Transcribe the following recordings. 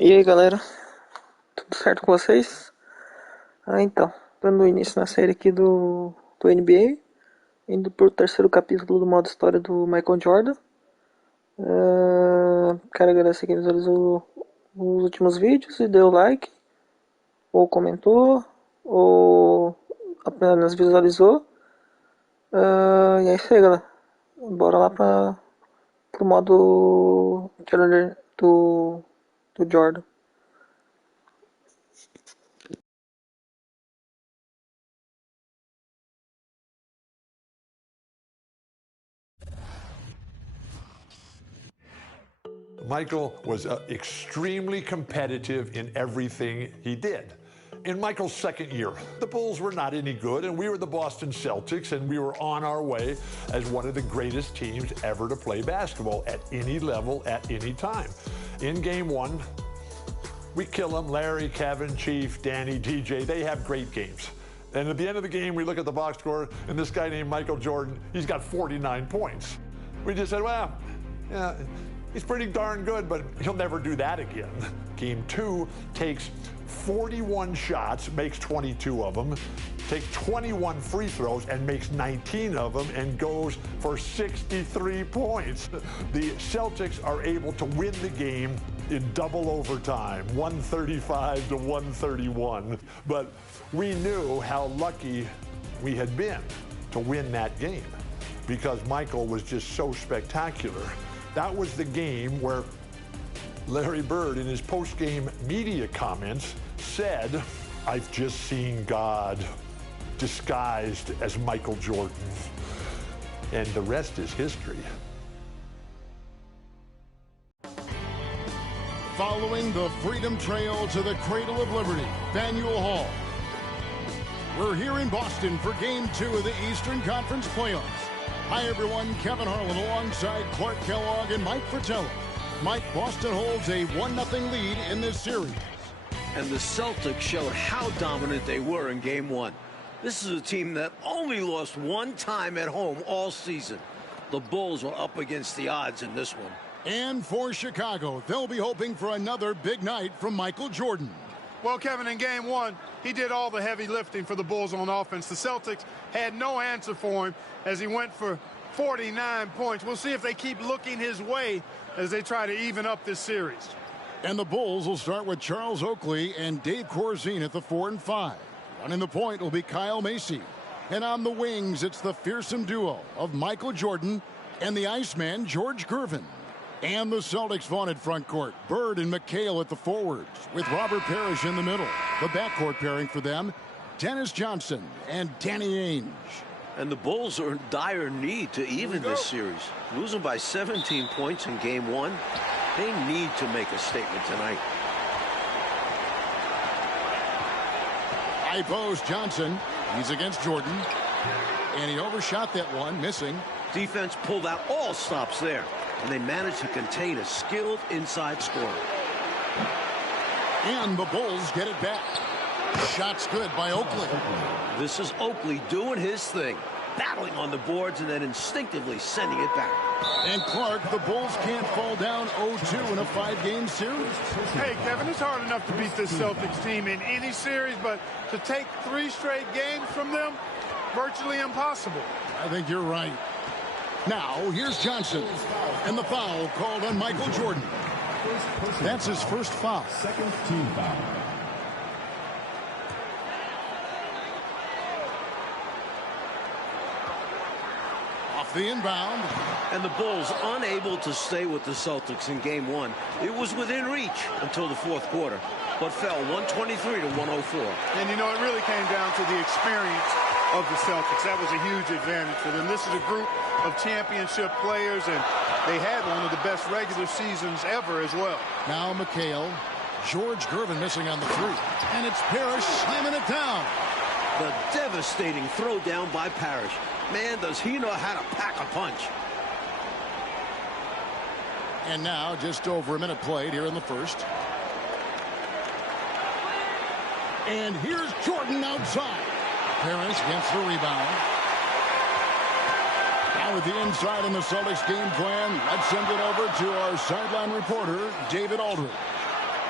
E aí galera, tudo certo com vocês? Então, dando início na série aqui do NBA, indo pro terceiro capítulo do modo história do Michael Jordan. Quero agradecer quem visualizou os últimos vídeos e deu like, ou comentou, ou apenas visualizou. E é isso aí galera, bora lá pro modo Jordan do Jordan. Michael was extremely competitive in everything he did. In Michael's second year, the Bulls were not any good, and we were the Boston Celtics, and we were on our way as one of the greatest teams ever to play basketball at any level, at any time. In game one, we kill them. Larry, Kevin, Chief, Danny, DJ, they have great games. And at the end of the game, we look at the box score, and this guy named Michael Jordan, he's got 49 points. We just said, well, yeah, he's pretty darn good, but he'll never do that again. Game two takes 41 shots, makes 22 of them, takes 21 free throws and makes 19 of them and goes for 63 points. The Celtics are able to win the game in double overtime, 135 to 131. But we knew how lucky we had been to win that game because Michael was just so spectacular. That was the game where Larry Bird, in his post-game media comments, said, "I've just seen God disguised as Michael Jordan." And the rest is history. Following the Freedom Trail to the Cradle of Liberty, Faneuil Hall. We're here in Boston for Game 2 of the Eastern Conference Playoffs. Hi, everyone. Kevin Harlan alongside Clark Kellogg and Mike Fratello. Mike, Boston holds a 1-0 lead in this series. And the Celtics showed how dominant they were in Game 1. This is a team that only lost one time at home all season. The Bulls were up against the odds in this one. And for Chicago, they'll be hoping for another big night from Michael Jordan. Well, Kevin, in Game 1, he did all the heavy lifting for the Bulls on offense. The Celtics had no answer for him as he went for 49 points. We'll see if they keep looking his way as they try to even up this series. And the Bulls will start with Charles Oakley and Dave Corzine at the 4 and 5. Running the point will be Kyle Macy. And on the wings, it's the fearsome duo of Michael Jordan and the Iceman, George Gervin. And the Celtics' vaunted front court, Bird and McHale at the forwards, with Robert Parrish in the middle. The backcourt pairing for them, Dennis Johnson and Danny Ainge. And the Bulls are in dire need to even this series. Losing by 17 points in Game 1, they need to make a statement tonight. High post Johnson. He's against Jordan. And he overshot that one, missing. Defense pulled out all stops there. And they managed to contain a skilled inside scorer. And the Bulls get it back. Shots good by Oakley. This is Oakley doing his thing, battling on the boards and then instinctively sending it back. And Clark, the Bulls can't fall down 0-2 in a 5-game series. Hey, Kevin, it's hard enough to beat this Celtics team in any series, but to take 3 straight games from them, virtually impossible. I think you're right. Now, here's Johnson. And the foul called on Michael Jordan. That's his first foul. Second team foul. Off the inbound. And the Bulls unable to stay with the Celtics in Game 1. It was within reach until the fourth quarter, but fell 123 to 104. And, you know, it really came down to the experience of the Celtics. That was a huge advantage for them. This is a group of championship players, and they had one of the best regular seasons ever as well. Now McHale. George Gervin missing on the 3. And it's Parrish slamming it down. The devastating throw down by Parrish. Man, does he know how to pack a punch. And now just over a minute played here in the first. And here's Jordan outside. Parrish gets the rebound. Now with the inside in the Celtics game plan, let's send it over to our sideline reporter, David Aldridge.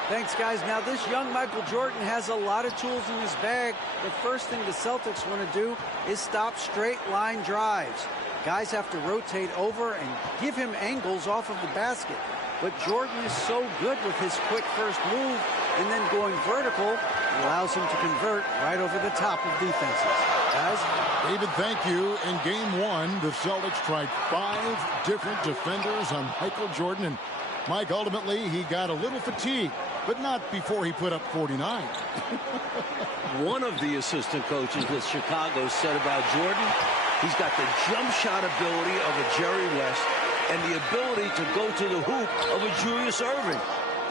Thanks, guys. Now, this young Michael Jordan has a lot of tools in his bag. The first thing the Celtics want to do is stop straight line drives. Guys have to rotate over and give him angles off of the basket. But Jordan is so good with his quick first move and then going vertical, it allows him to convert right over the top of defenses. Guys? David, thank you. In game one, the Celtics tried 5 different defenders on Michael Jordan. And Mike, ultimately, he got a little fatigued, but not before he put up 49. One of the assistant coaches with Chicago said about Jordan, he's got the jump shot ability of a Jerry West and the ability to go to the hoop of a Julius Erving.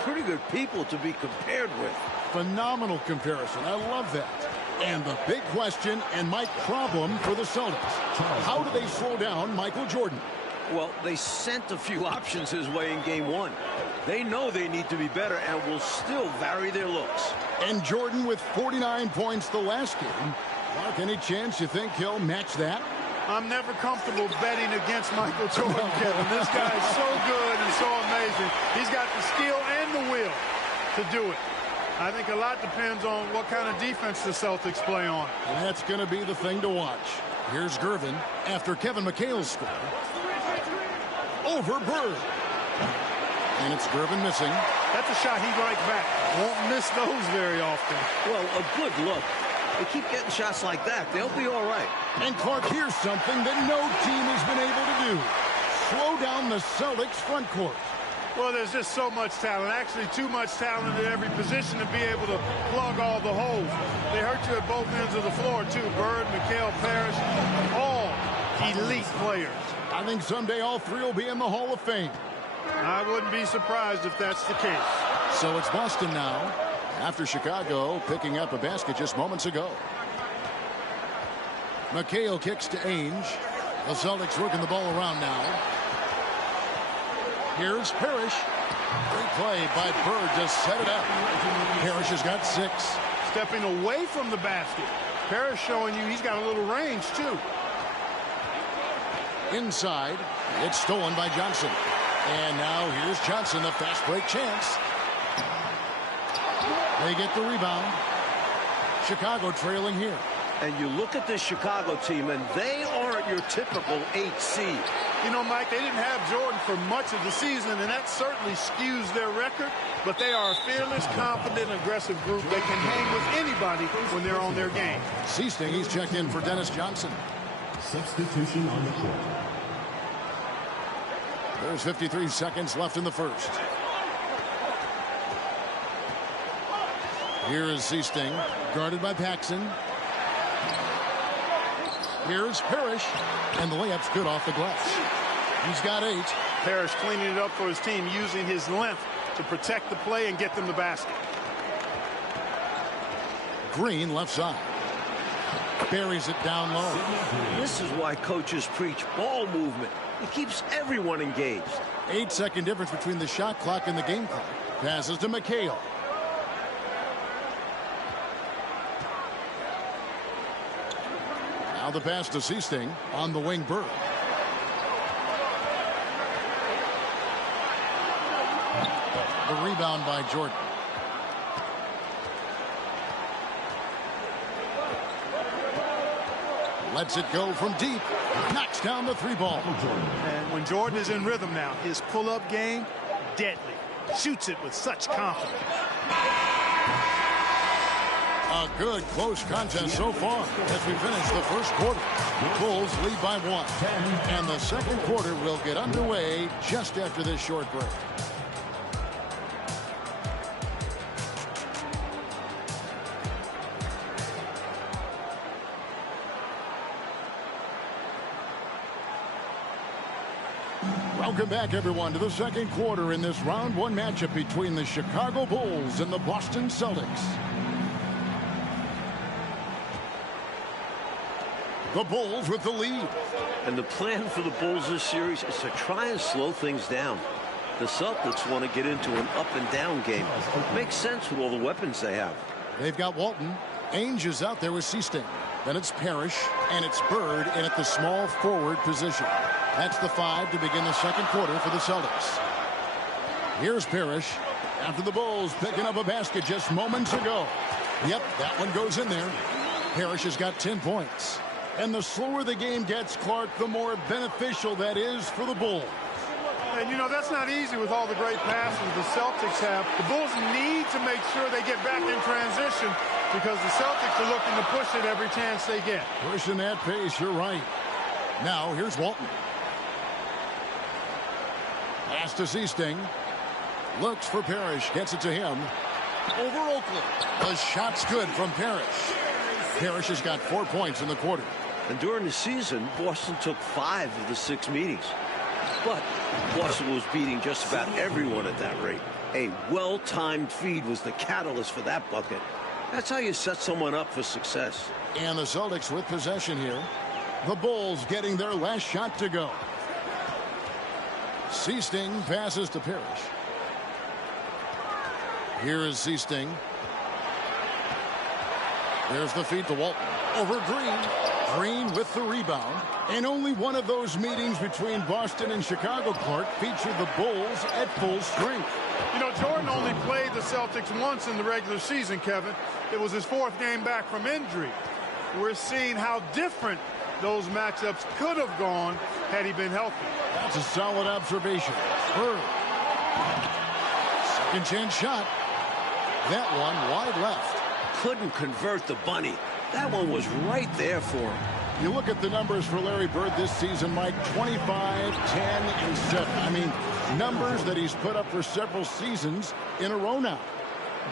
Pretty good people to be compared with. Phenomenal comparison. I love that. And the big question and my problem for the Celtics. How do they slow down Michael Jordan? Well, they sent a few options his way in game one. They know they need to be better and will still vary their looks. And Jordan with 49 points the last game. Mark, any chance you think he'll match that? I'm never comfortable betting against Michael Jordan, Kevin. This guy is so good and so amazing. He's got the skill and the will to do it. I think a lot depends on what kind of defense the Celtics play on. That's going to be the thing to watch. Here's Gervin after Kevin McHale's score. Over Bird. And it's Gervin missing. That's a shot he likes back. Won't miss those very often. Well, a good look. They keep getting shots like that. They'll be all right. And Clark, here's something that no team has been able to do. Slow down the Celtics front court. Well, there's just so much talent, actually too much talent at every position to be able to plug all the holes. They hurt you at both ends of the floor, too. Bird, McHale, Parrish, all elite players. I think someday all 3 will be in the Hall of Fame. I wouldn't be surprised if that's the case. So it's Boston now, after Chicago picking up a basket just moments ago. McHale kicks to Ainge. The Celtics working the ball around now. Here's Parrish. Great play by Bird to set it up. Parrish has got 6. Stepping away from the basket. Parrish showing you he's got a little range, too. Inside, it's stolen by Johnson. And now here's Johnson, the fast break chance. They get the rebound. Chicago trailing here. And you look at this Chicago team, and they aren't your typical 8 seed. You know, Mike, they didn't have Jordan for much of the season, and that certainly skews their record. But they are a fearless, confident, aggressive group. They can hang with anybody when they're on their game. Seasting, he's checked in for Dennis Johnson. Substitution on the court. There's 53 seconds left in the first. Here is Seasting, guarded by Paxson. Here's Parrish, and the layup's good off the glass. He's got 8. Parrish cleaning it up for his team, using his length to protect the play and get them the basket. Green left side. Buries it down low. This is why coaches preach ball movement. It keeps everyone engaged. 8-second difference between the shot clock and the game clock. Passes to McHale. Now the pass to Seasting on the wing. Bird. The rebound by Jordan. Lets it go from deep. Knocks down the 3-ball. And when Jordan is in rhythm now, his pull-up game, deadly. Shoots it with such confidence. A good close contest so far as we finish the first quarter. The Bulls lead by 1. And the second quarter will get underway just after this short break. Welcome back, everyone, to the second quarter in this round 1 matchup between the Chicago Bulls and the Boston Celtics. The Bulls with the lead. And the plan for the Bulls this series is to try and slow things down. The Celtics want to get into an up-and-down game. Makes sense with all the weapons they have. They've got Walton. Ainge is out there with Seasting. Then it's Parrish, and it's Bird in at the small forward position. That's the 5 to begin the second quarter for the Celtics. Here's Parrish, After the Bulls picking up a basket just moments ago. Yep, that one goes in there. Parrish has got 10 points. And the slower the game gets, Clark, the more beneficial that is for the Bulls. And, you know, that's not easy with all the great passes the Celtics have. The Bulls need to make sure they get back in transition because the Celtics are looking to push it every chance they get. Pushing that pace, you're right. Now, here's Walton. Pass to Seasting. Looks for Parrish. Gets it to him. Over Oakley. The shot's good from Parrish. Parrish has got 4 points in the quarter. And during the season, Boston took 5 of the 6 meetings. But Boston was beating just about everyone at that rate. A well-timed feed was the catalyst for that bucket. That's how you set someone up for success. And the Celtics with possession here. The Bulls getting their last shot to go. Seasting passes to Parrish. Here is Seasting. There's the feed to Walton. Over Green. Green with the rebound. And only one of those meetings between Boston and Chicago, Clark, featured the Bulls at full strength. You know, Jordan only played the Celtics once in the regular season, Kevin. It was his 4th game back from injury. We're seeing how different those matchups could have gone had he been healthy. That's a solid observation. Bird. Second chance shot. That one wide left. Couldn't convert the bunny. That one was right there for him. You look at the numbers for Larry Bird this season, Mike, 25, 10, and 7. I mean, numbers that he's put up for several seasons in a row now.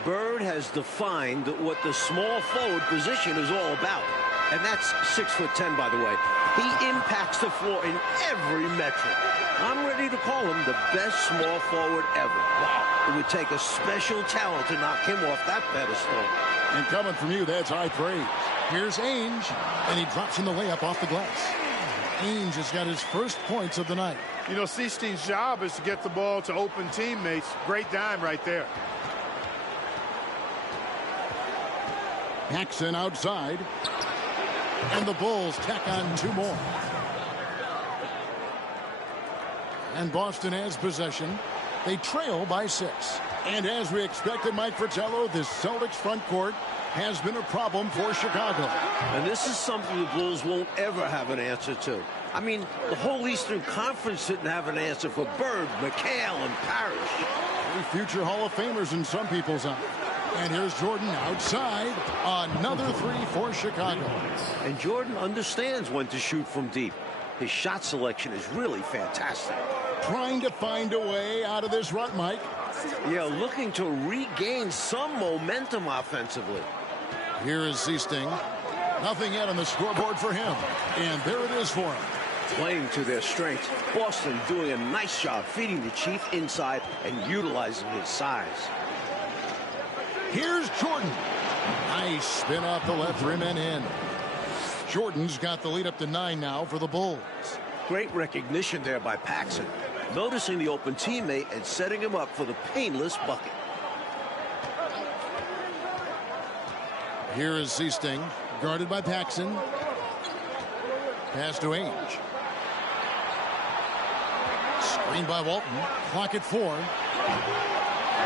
Bird has defined what the small forward position is all about. And that's 6'10", by the way. He impacts the floor in every metric. I'm ready to call him the best small forward ever. Wow. It would take a special talent to knock him off that pedestal. And coming from you, that's high praise. Here's Ainge, and he drops in the layup off the glass. Ainge has got his first points of the night. You know, Seasting's job is to get the ball to open teammates. Great dime right there. Paxson outside. And the Bulls tack on 2 more. And Boston has possession. They trail by 6. And as we expected, Mike Fratello, this Celtics front court has been a problem for Chicago. And this is something the Bulls won't ever have an answer to. I mean, the whole Eastern Conference didn't have an answer for Bird, McHale, and Parrish. 3 future Hall of Famers in some people's eyes. And here's Jordan outside. Another 3 for Chicago. And Jordan understands when to shoot from deep. His shot selection is really fantastic. Trying to find a way out of this rut, Mike. Yeah, looking to regain some momentum offensively. Here is Seasting. Nothing yet on the scoreboard for him. And there it is for him. Playing to their strengths. Boston doing a nice job feeding the Chief inside and utilizing his size. Here's Jordan. Nice spin off the left rim and in. Jordan's got the lead up to 9 now for the Bulls. Great recognition there by Paxson. Noticing the open teammate and setting him up for the painless bucket. Here is Seasting, guarded by Paxson. Pass to Ainge. Screen by Walton. Clock at 4.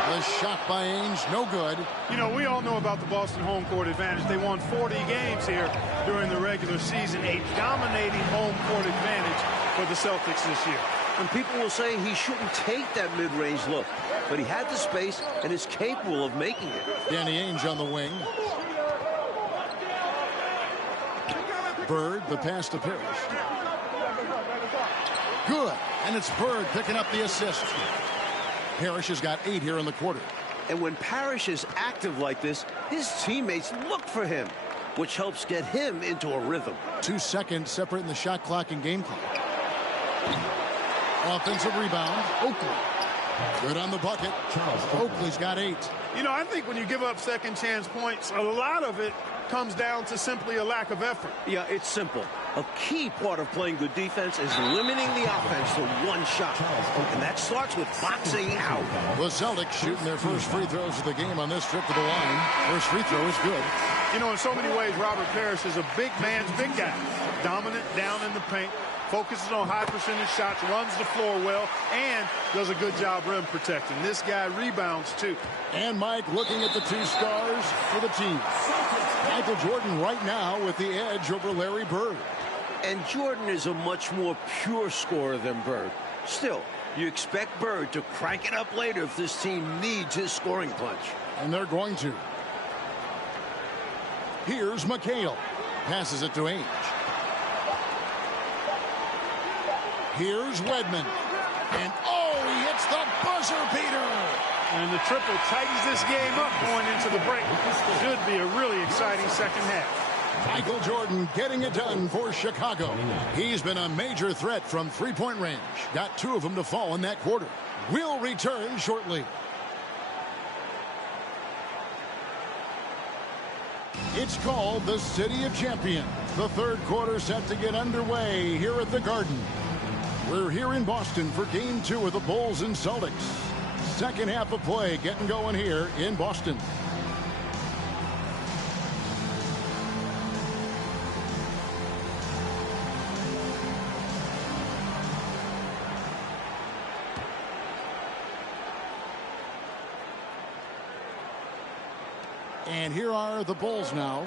The shot by Ainge, no good. You know, we all know about the Boston home court advantage. They won 40 games here during the regular season. A dominating home court advantage for the Celtics this year. And people will say he shouldn't take that mid-range look. But he had the space and is capable of making it. Danny Ainge on the wing. Bird, the pass to Parrish. Good. And it's Bird picking up the assist. Parrish has got 8 here in the quarter. And when Parrish is active like this, his teammates look for him, which helps get him into a rhythm. 2 seconds separating the shot clock and game clock. Offensive rebound. Oakley. Good on the bucket. Oakley's got 8. You know, I think when you give up second chance points, a lot of it comes down to simply a lack of effort. Yeah, it's simple. A key part of playing good defense is limiting the offense to 1 shot. And that starts with boxing out. The Celtics shooting their first free throws of the game on this trip to the line. First free throw is good. You know, in so many ways, Robert Parrish is a big man's big guy. Dominant down in the paint. focuses on high percentage shots, runs the floor well, and does a good job rim protecting. This guy rebounds too. And Mike looking at the two stars for the team. Michael Jordan right now with the edge over Larry Bird. And Jordan is a much more pure scorer than Bird. Still, you expect Bird to crank it up later if this team needs his scoring punch. And they're going to. Here's McHale. Passes it to Ainge. Here's Wedman. And oh, he hits the buzzer beater. And the triple tightens this game up going into the break. Should be a really exciting second half. Michael Jordan getting it done for Chicago. He's been a major threat from three-point range. Got two of them to fall in that quarter. We'll return shortly. It's called the City of Champions. The third quarter set to get underway here at the Garden. We're here in Boston for Game 2 of the Bulls and Celtics. Second half of play getting going here in Boston. And here are the Bulls now.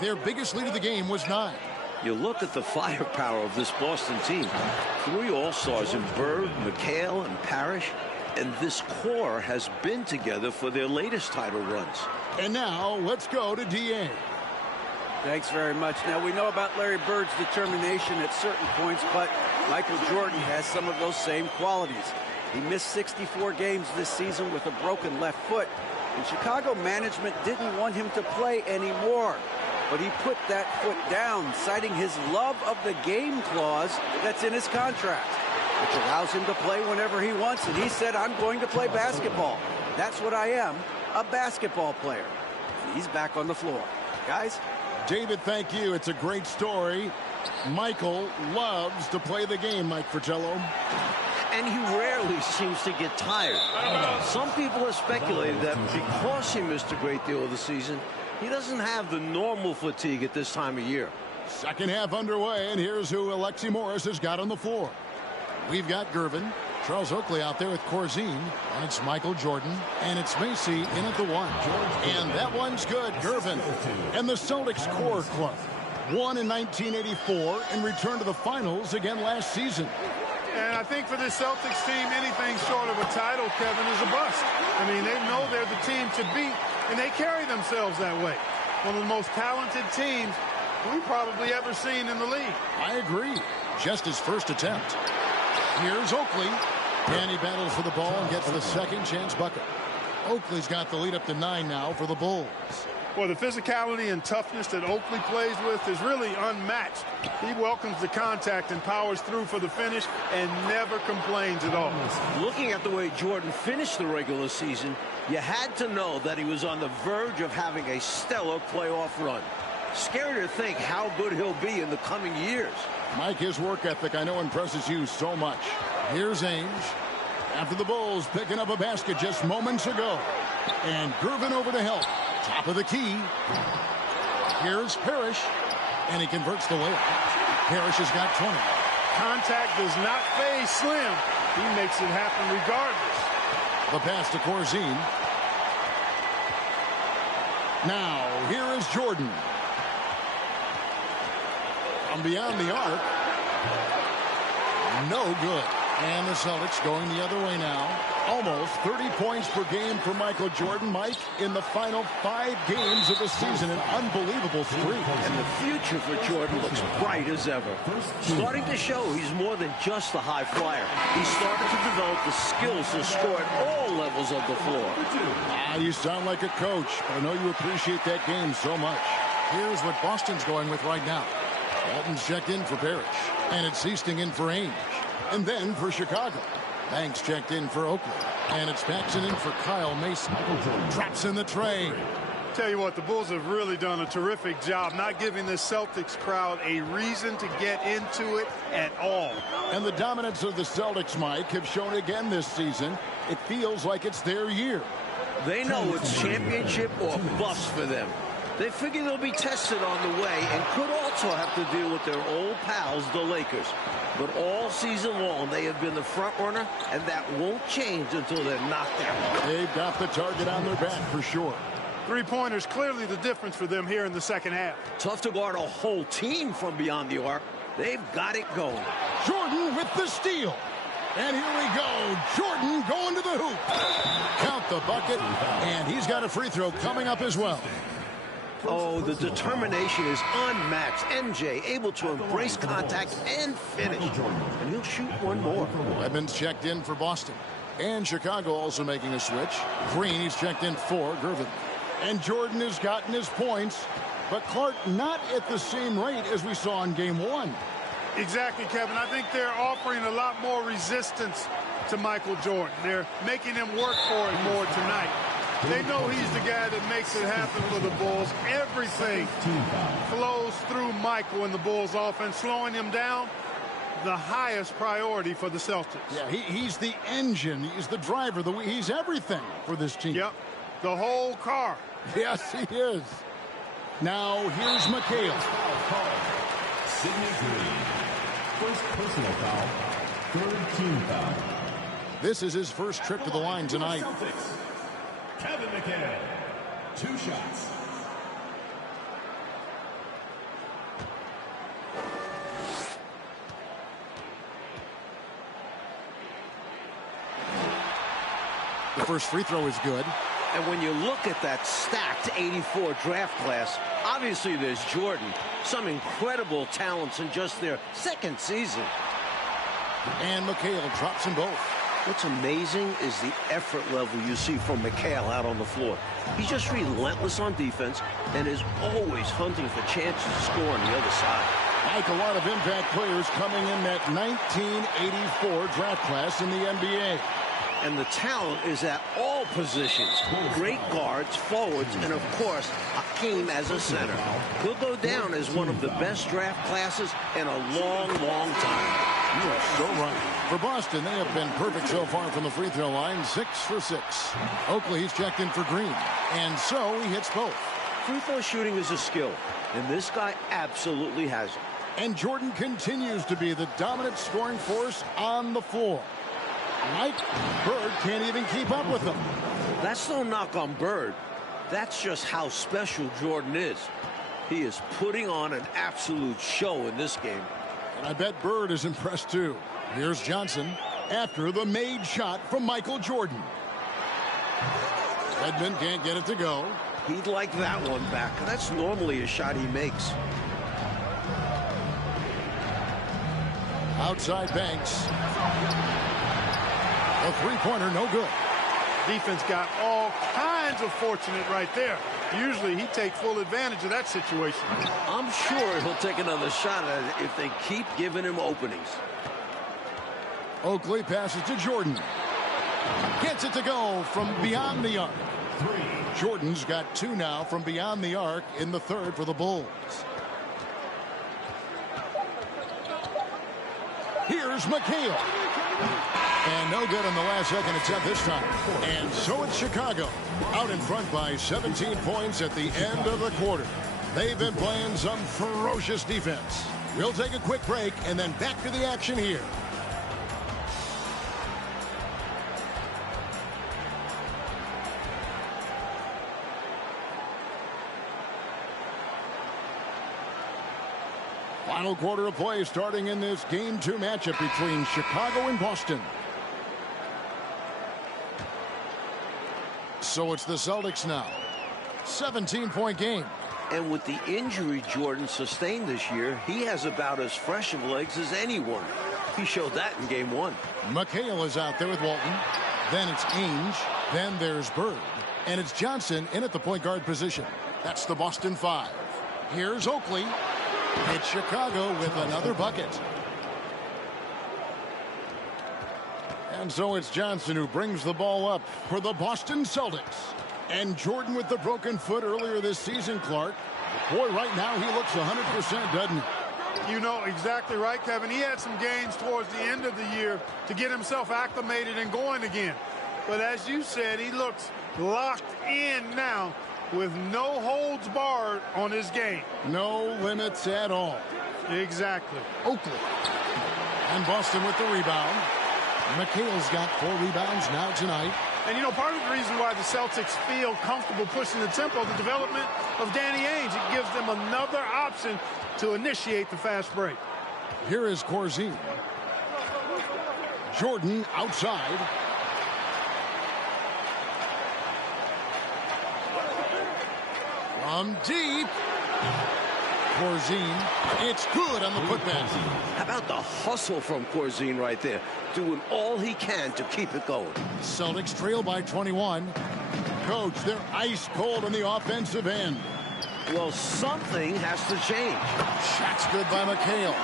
Their biggest lead of the game was 9. You look at the firepower of this Boston team. 3 All-Stars in Bird, McHale, and Parrish. And this core has been together for their latest title runs. And now let's go to DA. Thanks very much. Now, we know about Larry Bird's determination at certain points, but Michael Jordan has some of those same qualities. He missed 64 games this season with a broken left foot. And Chicago management didn't want him to play anymore. But he put that foot down, citing his love of the game clause that's in his contract, which allows him to play whenever he wants. And he said, I'm going to play basketball. That's what I am, a basketball player. And he's back on the floor. Guys? David, thank you. It's a great story. Michael loves to play the game, Mike Fratello. And he rarely seems to get tired. Some people have speculated that because he missed a great deal of the season, he doesn't have the normal fatigue at this time of year. Second half underway, and here's who Alexi Morris has got on the floor. We've got Gervin, Charles Oakley out there with Corzine, and it's Michael Jordan, and it's Macy in at the 1. And that one's good, Gervin. And the Celtics core club won in 1984 and returned to the finals again last season. And I think for this Celtics team, anything short of a title, Kevin, is a bust. I mean, they know they're the team to beat, and they carry themselves that way. One of the most talented teams we've probably ever seen in the league. I agree. Just his first attempt. Here's Oakley. And he battles for the ball and gets the second chance bucket. Oakley's got the lead up to 9 now for the Bulls. Well, the physicality and toughness that Oakley plays with is really unmatched. He welcomes the contact and powers through for the finish and never complains at all. Looking at the way Jordan finished the regular season, you had to know that he was on the verge of having a stellar playoff run. Scary to think how good he'll be in the coming years. Mike, his work ethic I know impresses you so much. Here's Ainge. After the Bulls picking up a basket just moments ago. And Gervin over to help. Top of the key. Here's Parrish. And he converts the layup. Parrish has got 20. Contact does not phase Slim. He makes it happen regardless. The pass to Corzine. Now, here is Jordan. From beyond the arc. No good. And the Celtics going the other way now. Almost 30 points per game for Michael Jordan. Mike, in the final 5 games of the season, an unbelievable streak. And the future for Jordan looks bright as ever. Starting to show he's more than just a high flyer. He's started to develop the skills to score at all levels of the floor. You sound like a coach, but I know you appreciate that game so much. Here's what Boston's going with right now. Walton's checked in for Parrish. And it's Easting in for Ainge. And then for Chicago. Banks checked in for Oakley. And it's Paxson in for Kyle Mason. Traps in the tray. Tell you what, the Bulls have really done a terrific job not giving this Celtics crowd a reason to get into it at all. And the dominance of the Celtics, Mike, have shown again this season. It feels like it's their year. They know it's championship or bust for them. They figure they'll be tested on the way and could all also have to deal with their old pals, the Lakers. But all season long, they have been the front runner, and that won't change until they're knocked out. They've got the target on their back for sure. Three-pointers clearly the difference for them here in the second half. Tough to guard a whole team from beyond the arc. They've got it going. Jordan with the steal. And here we go. Jordan going to the hoop. Count the bucket. And he's got a free throw coming up as well. Oh, the determination is unmatched. MJ able to embrace contact and finish. And he'll shoot one more. Edmonds checked in for Boston. And Chicago also making a switch. Green, he's checked in for Gervin. And Jordan has gotten his points. But Clark not at the same rate as we saw in game one. Exactly, Kevin. I think they're offering a lot more resistance to Michael Jordan. They're making him work for it more tonight. They know he's the guy that makes it happen for the Bulls. Everything flows through Michael in the Bulls offense, slowing him down. The highest priority for the Celtics. Yeah, he's the engine. He's the driver. He's everything for this team. Yep, the whole car. Yes, he is. Now, here's McHale. Sidney Green. First personal foul. Third team foul. This is his first trip to the line tonight. Celtics. Kevin McHale. 2 shots. The first free throw is good. And when you look at that stacked 84 draft class, obviously there's Jordan. Some incredible talents in just their second season. And McHale drops them both. What's amazing is the effort level you see from McHale out on the floor. He's just relentless on defense and is always hunting for chances to score on the other side. Like a lot of impact players coming in that 1984 draft class in the NBA. And the talent is at all positions. Great guards, forwards, and of course, Hakeem as a center. He'll go down as one of the best draft classes in a long, long time. You are so right. For Boston, they have been perfect so far from the free throw line, 6 for 6. Oakley, he's checked in for Green. And so he hits both. Free throw shooting is a skill, and this guy absolutely has it. And Jordan continues to be the dominant scoring force on the floor. Mike Bird can't even keep up with him. That's no knock on Bird. That's just how special Jordan is. He is putting on an absolute show in this game. And I bet Bird is impressed too. Here's Johnson after the made shot from Michael Jordan. Edmond can't get it to go. He'd like that one back. That's normally a shot he makes. Outside Banks. A three-pointer, no good. Defense got all kinds of fortunate right there. Usually he takes full advantage of that situation. I'm sure he'll take another shot at it if they keep giving him openings. Oakley passes to Jordan. Gets it to go from beyond the arc. Jordan's got 2 now from beyond the arc in the third for the Bulls. Here's McHale. And no good on the last second attempt this time. And so it's Chicago out in front by 17 points at the end of the quarter. They've been playing some ferocious defense. We'll take a quick break and then back to the action here. Final quarter of play starting in this Game 2 matchup between Chicago and Boston. So it's the Celtics now. 17-point game. And with the injury Jordan sustained this year, he has about as fresh of legs as anyone. He showed that in Game 1. McHale is out there with Walton. Then it's Ainge. Then there's Bird. And it's Johnson in at the point guard position. That's the Boston 5. Here's Oakley. It's Chicago with another bucket. And so it's Johnson who brings the ball up for the Boston Celtics. And Jordan with the broken foot earlier this season, Clark. Boy, right now he looks 100%, doesn't he? You know exactly right, Kevin. He had some gains towards the end of the year to get himself acclimated and going again. But as you said, he looks locked in now with no holds barred on his game. No limits at all. Exactly. Oakley. And Boston with the rebound. McHale's got 4 rebounds now tonight. And, you know, part of the reason why the Celtics feel comfortable pushing the tempo, the development of Danny Ainge, it gives them another option to initiate the fast break. Here is Corzine. Jordan outside. From deep. Corzine. It's good on the putback. How about the hustle from Corzine right there? Doing all he can to keep it going. Celtics trail by 21. Coach, they're ice cold on the offensive end. Well, something has to change. Shot's good by McHale.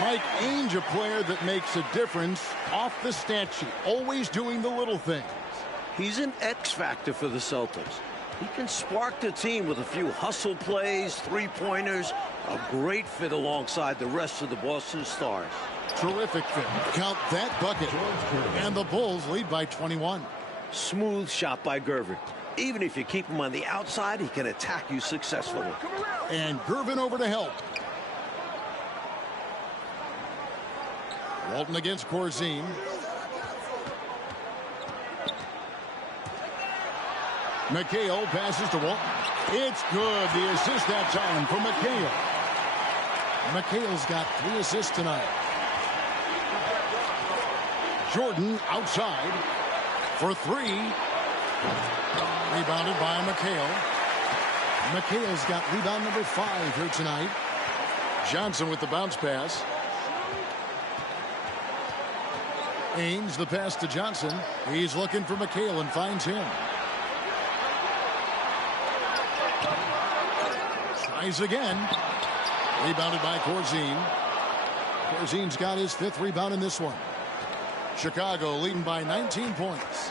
Mike Ainge, a player that makes a difference off the stat sheet. Always doing the little things. He's an X factor for the Celtics. He can spark the team with a few hustle plays, three-pointers. A great fit alongside the rest of the Boston Stars. Terrific fit. Count that bucket. And the Bulls lead by 21. Smooth shot by Gervin. Even if you keep him on the outside, he can attack you successfully. And Gervin over to help. Walton against Corzine. McHale passes to Walton. It's good. The assist that time from McHale. McHale's got 3 assists tonight. Jordan outside for 3. Rebounded by McHale. McHale's got rebound number 5 here tonight. Johnson with the bounce pass. Ainge the pass to Johnson. He's looking for McHale and finds him. Tries again. Rebounded by Corzine. Corzine's got his 5th rebound in this one. Chicago leading by 19 points.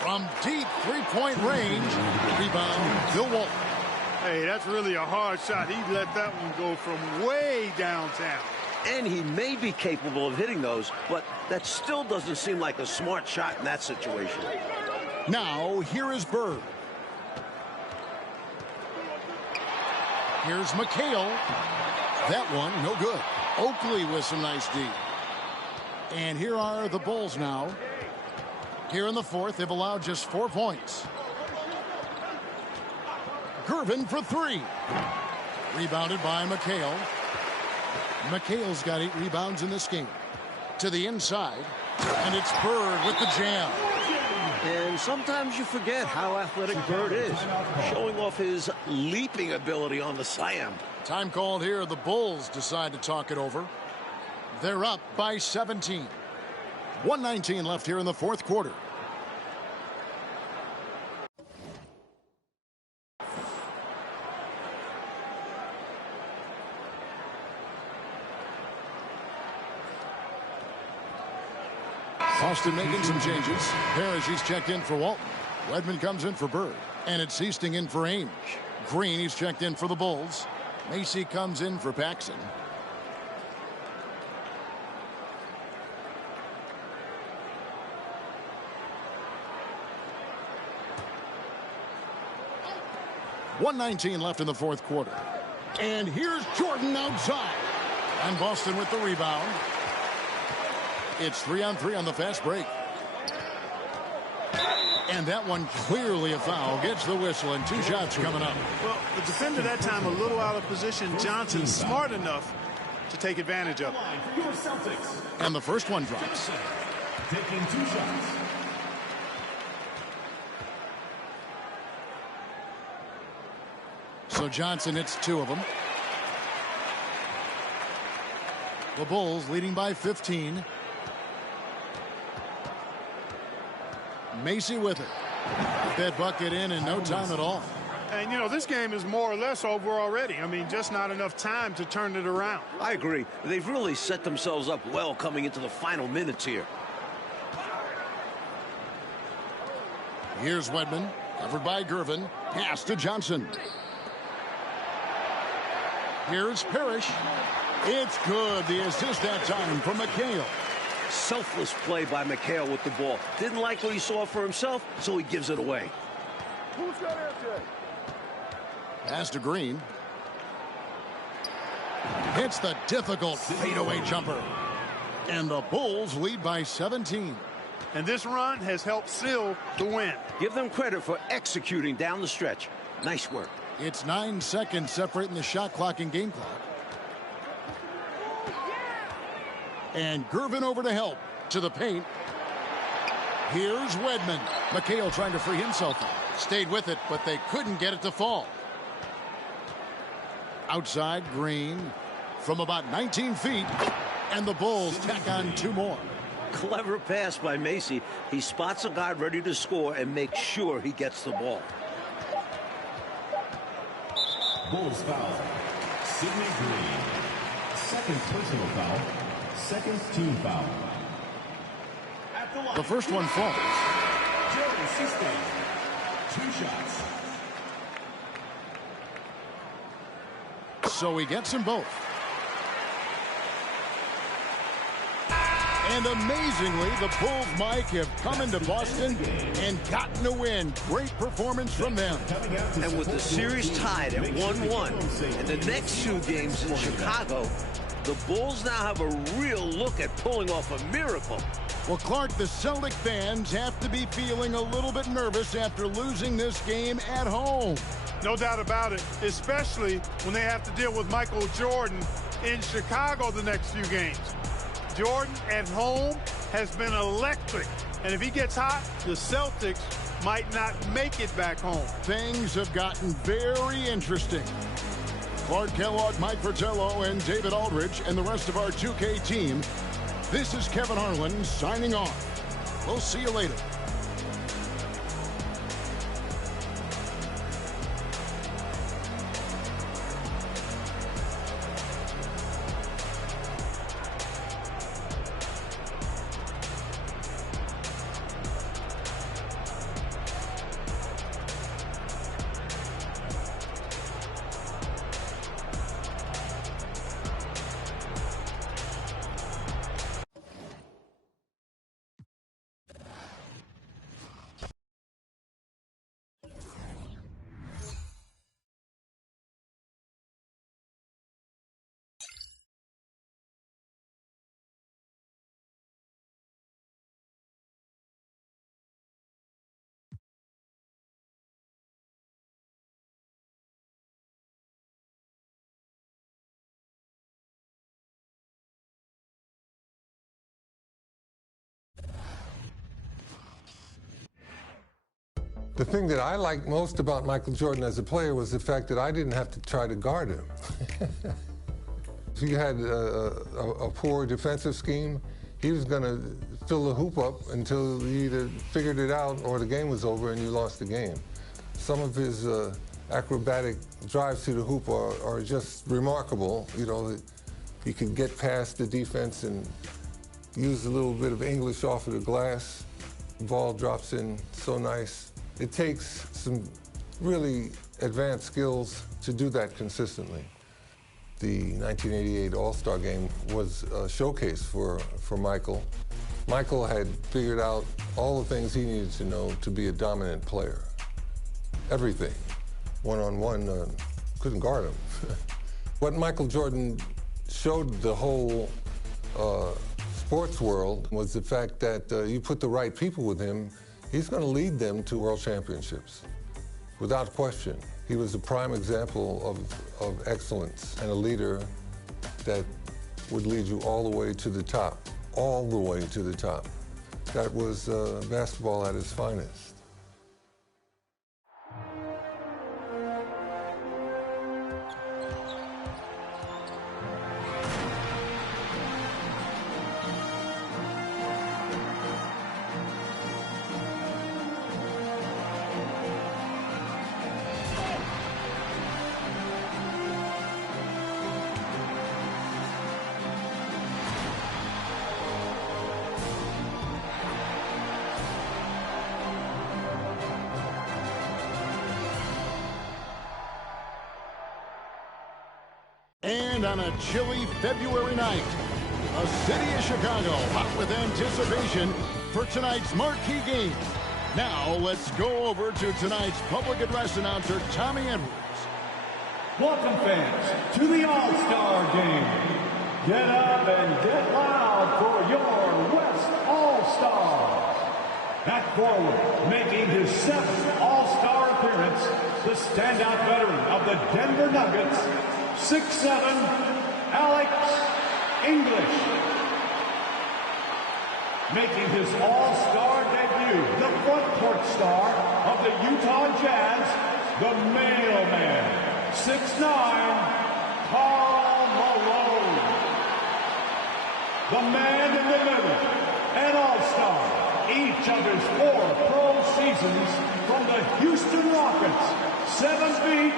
From deep 3-point range. Rebound, Bill Walton. Hey, that's really a hard shot. He let that one go from way downtown. And he may be capable of hitting those, but that still doesn't seem like a smart shot in that situation. Now, here is Bird. Here's McHale. That one, no good. Oakley with some nice D. And here are the Bulls now. Here in the 4th, they've allowed just 4 points. Gervin for 3. Rebounded by McHale. McHale's got 8 rebounds in this game. To the inside. And it's Bird with the jam. And sometimes you forget how athletic Bird is, showing off his leaping ability on the slam. Time called here. The Bulls decide to talk it over. They're up by 17. 1:19 left here in the 4th quarter. Boston making some changes. Parrish, he's checked in for Walton. Redmond comes in for Bird. And it's Easting in for Ainge. Green, he's checked in for the Bulls. Macy comes in for Paxson. .119 left in the 4th quarter. And here's Jordan outside. And Boston with the rebound. It's 3-on-3 on the fast break. And that one clearly a foul. Gets the whistle and 2 shots coming up. Well, the defender that time a little out of position. Johnson smart enough to take advantage of it. And the first one drops. Taking 2 shots. So Johnson hits 2 of them. The Bulls leading by 15. Macy with it. That bucket in no time at all. And, you know, this game is more or less over already. I mean, just not enough time to turn it around. I agree. They've really set themselves up well coming into the final minutes here. Here's Wedman. Covered by Gervin. Pass to Johnson. Here's Parrish. It's good. The assist that time from McHale. Selfless play by McHale with the ball. Didn't like what he saw for himself, so he gives it away. Who's got MJ? Pass to Green. Hits the difficult fadeaway jumper. And the Bulls lead by 17. And this run has helped seal the win. Give them credit for executing down the stretch. Nice work. It's 9 seconds separating the shot clock and game clock. And Gervin over to help. To the paint. Here's Wedman. McHale trying to free himself. Stayed with it, but they couldn't get it to fall. Outside, Green. From about 19 feet. And the Bulls tack on 2 more. Clever pass by Macy. He spots a guy ready to score and makes sure he gets the ball. Bulls foul. Sidney Green. Second personal foul. Second team foul. The first one falls. Jerry Sistine. 2 shots. So he gets them both. And amazingly, the Bulls, Mike, have come into Boston and gotten a win. Great performance from them. And with the series tied at 1-1 and the next 2 games in Chicago, the Bulls now have a real look at pulling off a miracle. Well, Clark, the Celtic fans have to be feeling a little bit nervous after losing this game at home. No doubt about it, especially when they have to deal with Michael Jordan in Chicago the next few games. Jordan at home has been electric, and if he gets hot, the Celtics might not make it back home. Things have gotten very interesting. Clark Kellogg, Mike Fratello, and David Aldridge, and the rest of our 2K team. This is Kevin Harlan signing off. We'll see you later. The thing that I liked most about Michael Jordan as a player was the fact that I didn't have to try to guard him. If he had a poor defensive scheme, he was going to fill the hoop up until he either figured it out or the game was over and you lost the game. Some of his acrobatic drives to the hoop are just remarkable. You know, he could get past the defense and use a little bit of English off of the glass. The ball drops in so nice. It takes some really advanced skills to do that consistently. The 1988 All-Star Game was a showcase for Michael. Michael had figured out all the things he needed to know to be a dominant player. Everything. One-on-one, couldn't guard him. What Michael Jordan showed the whole sports world was the fact that you put the right people with him, he's going to lead them to world championships, without question. He was a prime example of excellence and a leader that would lead you all the way to the top, all the way to the top. That was basketball at its finest. And on a chilly February night, the city of Chicago hot with anticipation for tonight's marquee game. Now let's go over to tonight's public address announcer, Tommy Edwards. Welcome, fans, to the All-Star Game. Get up and get loud for your West All-Stars. At forward, making his 7th All-Star appearance, the standout veteran of the Denver Nuggets, 6'7", Alex English. Making his All-Star debut, the front court star of the Utah Jazz, the mailman, 6'9", Karl Malone. The man in the middle, an all-star, each of his 4 pro seasons from the Houston Rockets, 7 feet,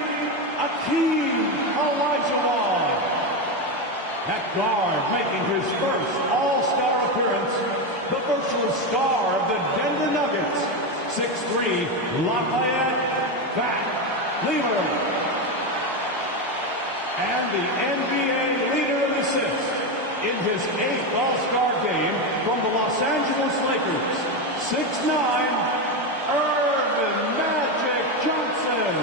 Akeem Olajuwon. At guard, making his first all-star appearance, the virtual star of the Denver Nuggets, 6'3", Lafayette Fat Lever. And the NBA leader in assists in his 8th All-Star game from the Los Angeles Lakers, 6'9", Irvin Magic Johnson.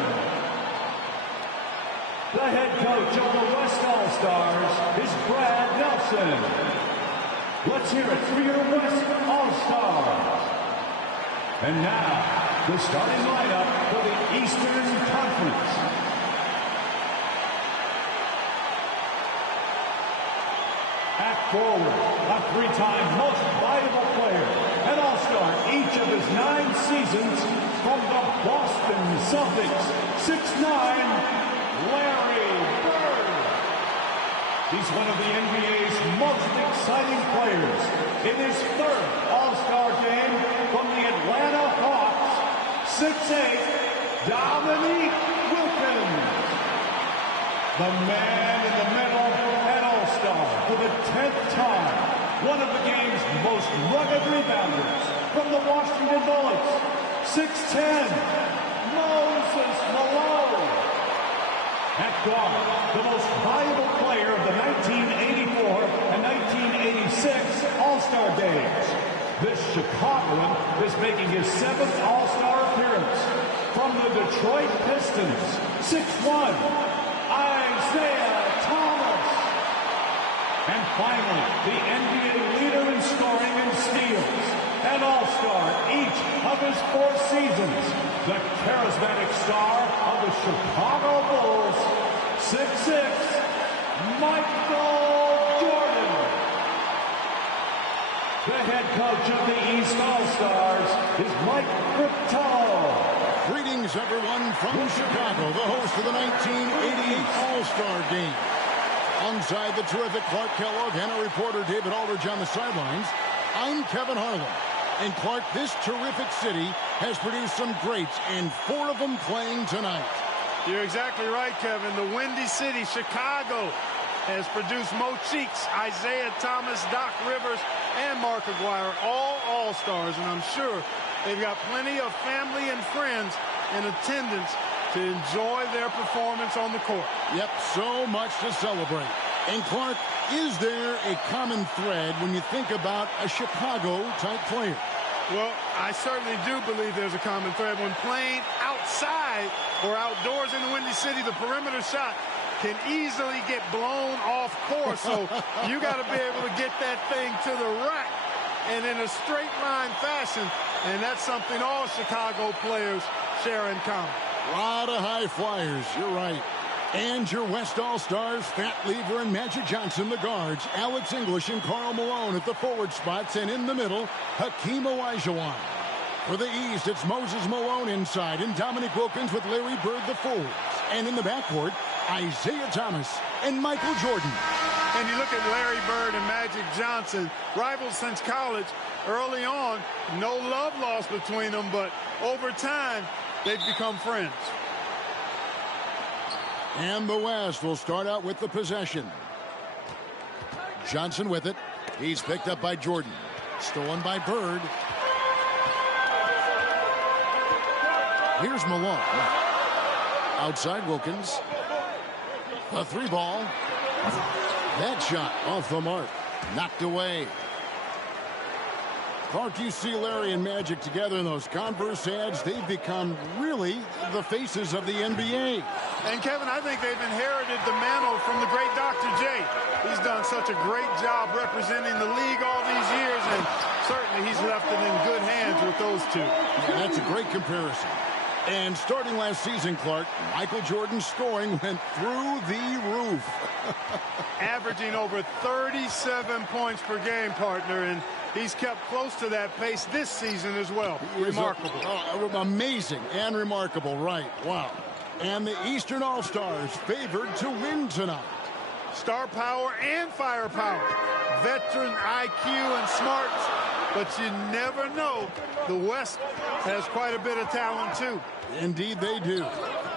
The head coach of the West All-Stars is Brad Nelson. Let's hear it for your West All-Stars. And now, the starting lineup for the Eastern Conference. At forward, a 3-time most valuable player, an all-star each of his 9 seasons from the Boston Celtics, 6'9", Larry Bird. He's one of the NBA's most exciting players. In his 3rd All-Star game from the Atlanta Hawks, 6'8", Dominique Wilkins. The man in the middle, an all-star for the 10th time. One of the game's most rugged rebounders from the Washington Bullets, 6'10", Moses Malone. At guard, the most valuable player of the 1984 and 1986 All-Star games. This Chicagoan is making his 7th All-Star appearance from the Detroit Pistons, 6'1", Isaiah Thomas. And finally, the NBA leader in scoring and steals, an all-star each of his 4 seasons, the charismatic star of the Chicago Bulls, 6'6", Michael Jordan. The head coach of the East All-Stars is Mike Fratello. Greetings, everyone, from Chicago, the host of the 1988 All-Star Game. Alongside the terrific Clark Kellogg and our reporter David Aldridge on the sidelines, I'm Kevin Harlan. And Clark, this terrific city has produced some greats, and 4 of them playing tonight. You're exactly right, Kevin. The Windy City, Chicago, has produced Mo Cheeks, Isaiah Thomas, Doc Rivers, and Mark Aguirre, all All-Stars, and I'm sure they've got plenty of family and friends in attendance to enjoy their performance on the court. Yep, so much to celebrate. And Clark, is there a common thread when you think about a Chicago-type player? Well, I certainly do believe there's a common thread. When playing outside or outdoors in the Windy City, the perimeter shot can easily get blown off course. So you got to be able to get that thing to the rack and in a straight line fashion. And that's something all Chicago players share in common. A lot of high flyers, you're right. And your West All-Stars, Fat Lever and Magic Johnson, the guards, Alex English and Karl Malone at the forward spots, and in the middle, Hakeem Olajuwon. For the East, it's Moses Malone inside, and Dominique Wilkins with Larry Bird the forwards. And in the backcourt, Isaiah Thomas and Michael Jordan. And you look at Larry Bird and Magic Johnson, rivals since college. Early on, no love lost between them, but over time, they've become friends. And the West will start out with the possession. Johnson with it. He's picked up by Jordan. Stolen by Bird. Here's Malone. Outside Wilkins. The 3-ball. That shot off the mark. Knocked away. Clark, you see Larry and Magic together in those Converse ads. They've become really the faces of the NBA. And, Kevin, I think they've inherited the mantle from the great Dr. J. He's done such a great job representing the league all these years, and certainly he's left it in good hands with those two. Yeah, that's a great comparison. And starting last season, Clark, Michael Jordan's scoring went through the roof. Averaging over 37 points per game, partner, and he's kept close to that pace this season as well. Remarkable. Amazing and remarkable, right. Wow. And the Eastern All-Stars favored to win tonight. Star power and firepower. Veteran IQ and smarts. But you never know. The West has quite a bit of talent, too. Indeed, they do.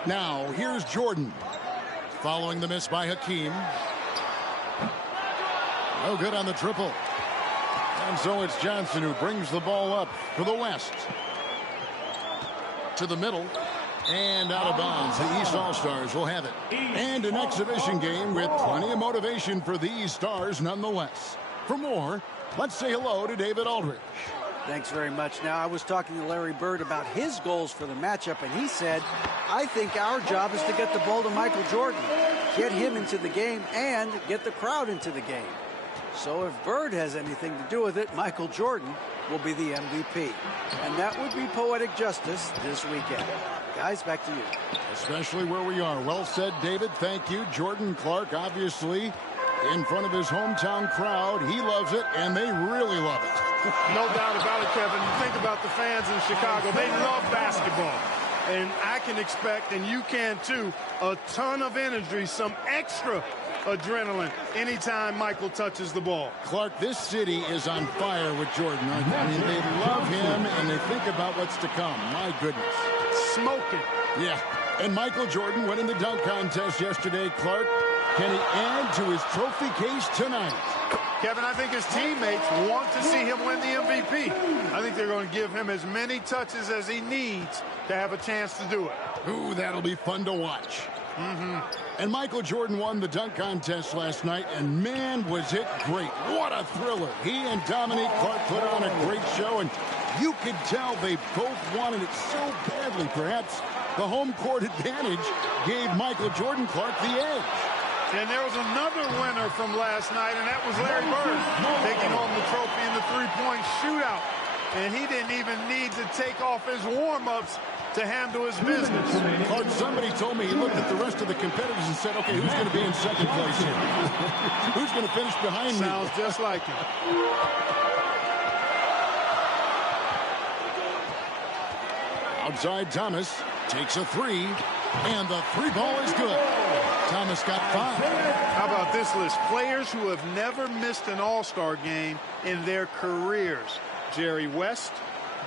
Now, here's Jordan. Following the miss by Hakeem. No good on the triple. And so it's Johnson who brings the ball up for the West. To the middle. And out of bounds. The East All-Stars will have it. And an exhibition game with plenty of motivation for these stars nonetheless. For more, let's say hello to David Aldridge. Thanks very much. Now, I was talking to Larry Bird about his goals for the matchup, and he said, I think our job is to get the ball to Michael Jordan, get him into the game, and get the crowd into the game. So if Bird has anything to do with it, Michael Jordan will be the MVP. And that would be poetic justice this weekend. Guys, back to you. Especially where we are. Well said, David. Thank you. Jordan Clark, obviously, in front of his hometown crowd. He loves it, and they really love it. No doubt about it, Kevin. You think about the fans in Chicago. They love basketball. And I can expect, and you can too, a ton of energy, some extra adrenaline anytime Michael touches the ball. Clark, this city is on fire with Jordan, aren't they? I mean, they love him, and they think about what's to come. My goodness. Smoking. Yeah. And Michael Jordan winning the dunk contest yesterday, Clark. Can he add to his trophy case tonight? Kevin, I think his teammates want to see him win the MVP. I think they're going to give him as many touches as he needs to have a chance to do it. Ooh, that'll be fun to watch. And Michael Jordan won the dunk contest last night, and man, was it great. What a thriller. He and Dominique Clark put on a great show, and you could tell they both wanted it so badly. Perhaps the home court advantage gave Michael Jordan Clark the edge. And there was another winner from last night, and that was Larry Bird, taking home the trophy in the three-point shootout. And he didn't even need to take off his warm-ups to handle his business. Clark, somebody told me he looked at the rest of the competitors and said, okay, who's going to be in second place here? Who's going to finish behind me? Sounds just like him. Outside Thomas takes a three, and the three ball is good. Thomas got 5. How about this list? Players who have never missed an All-Star game in their careers. Jerry West,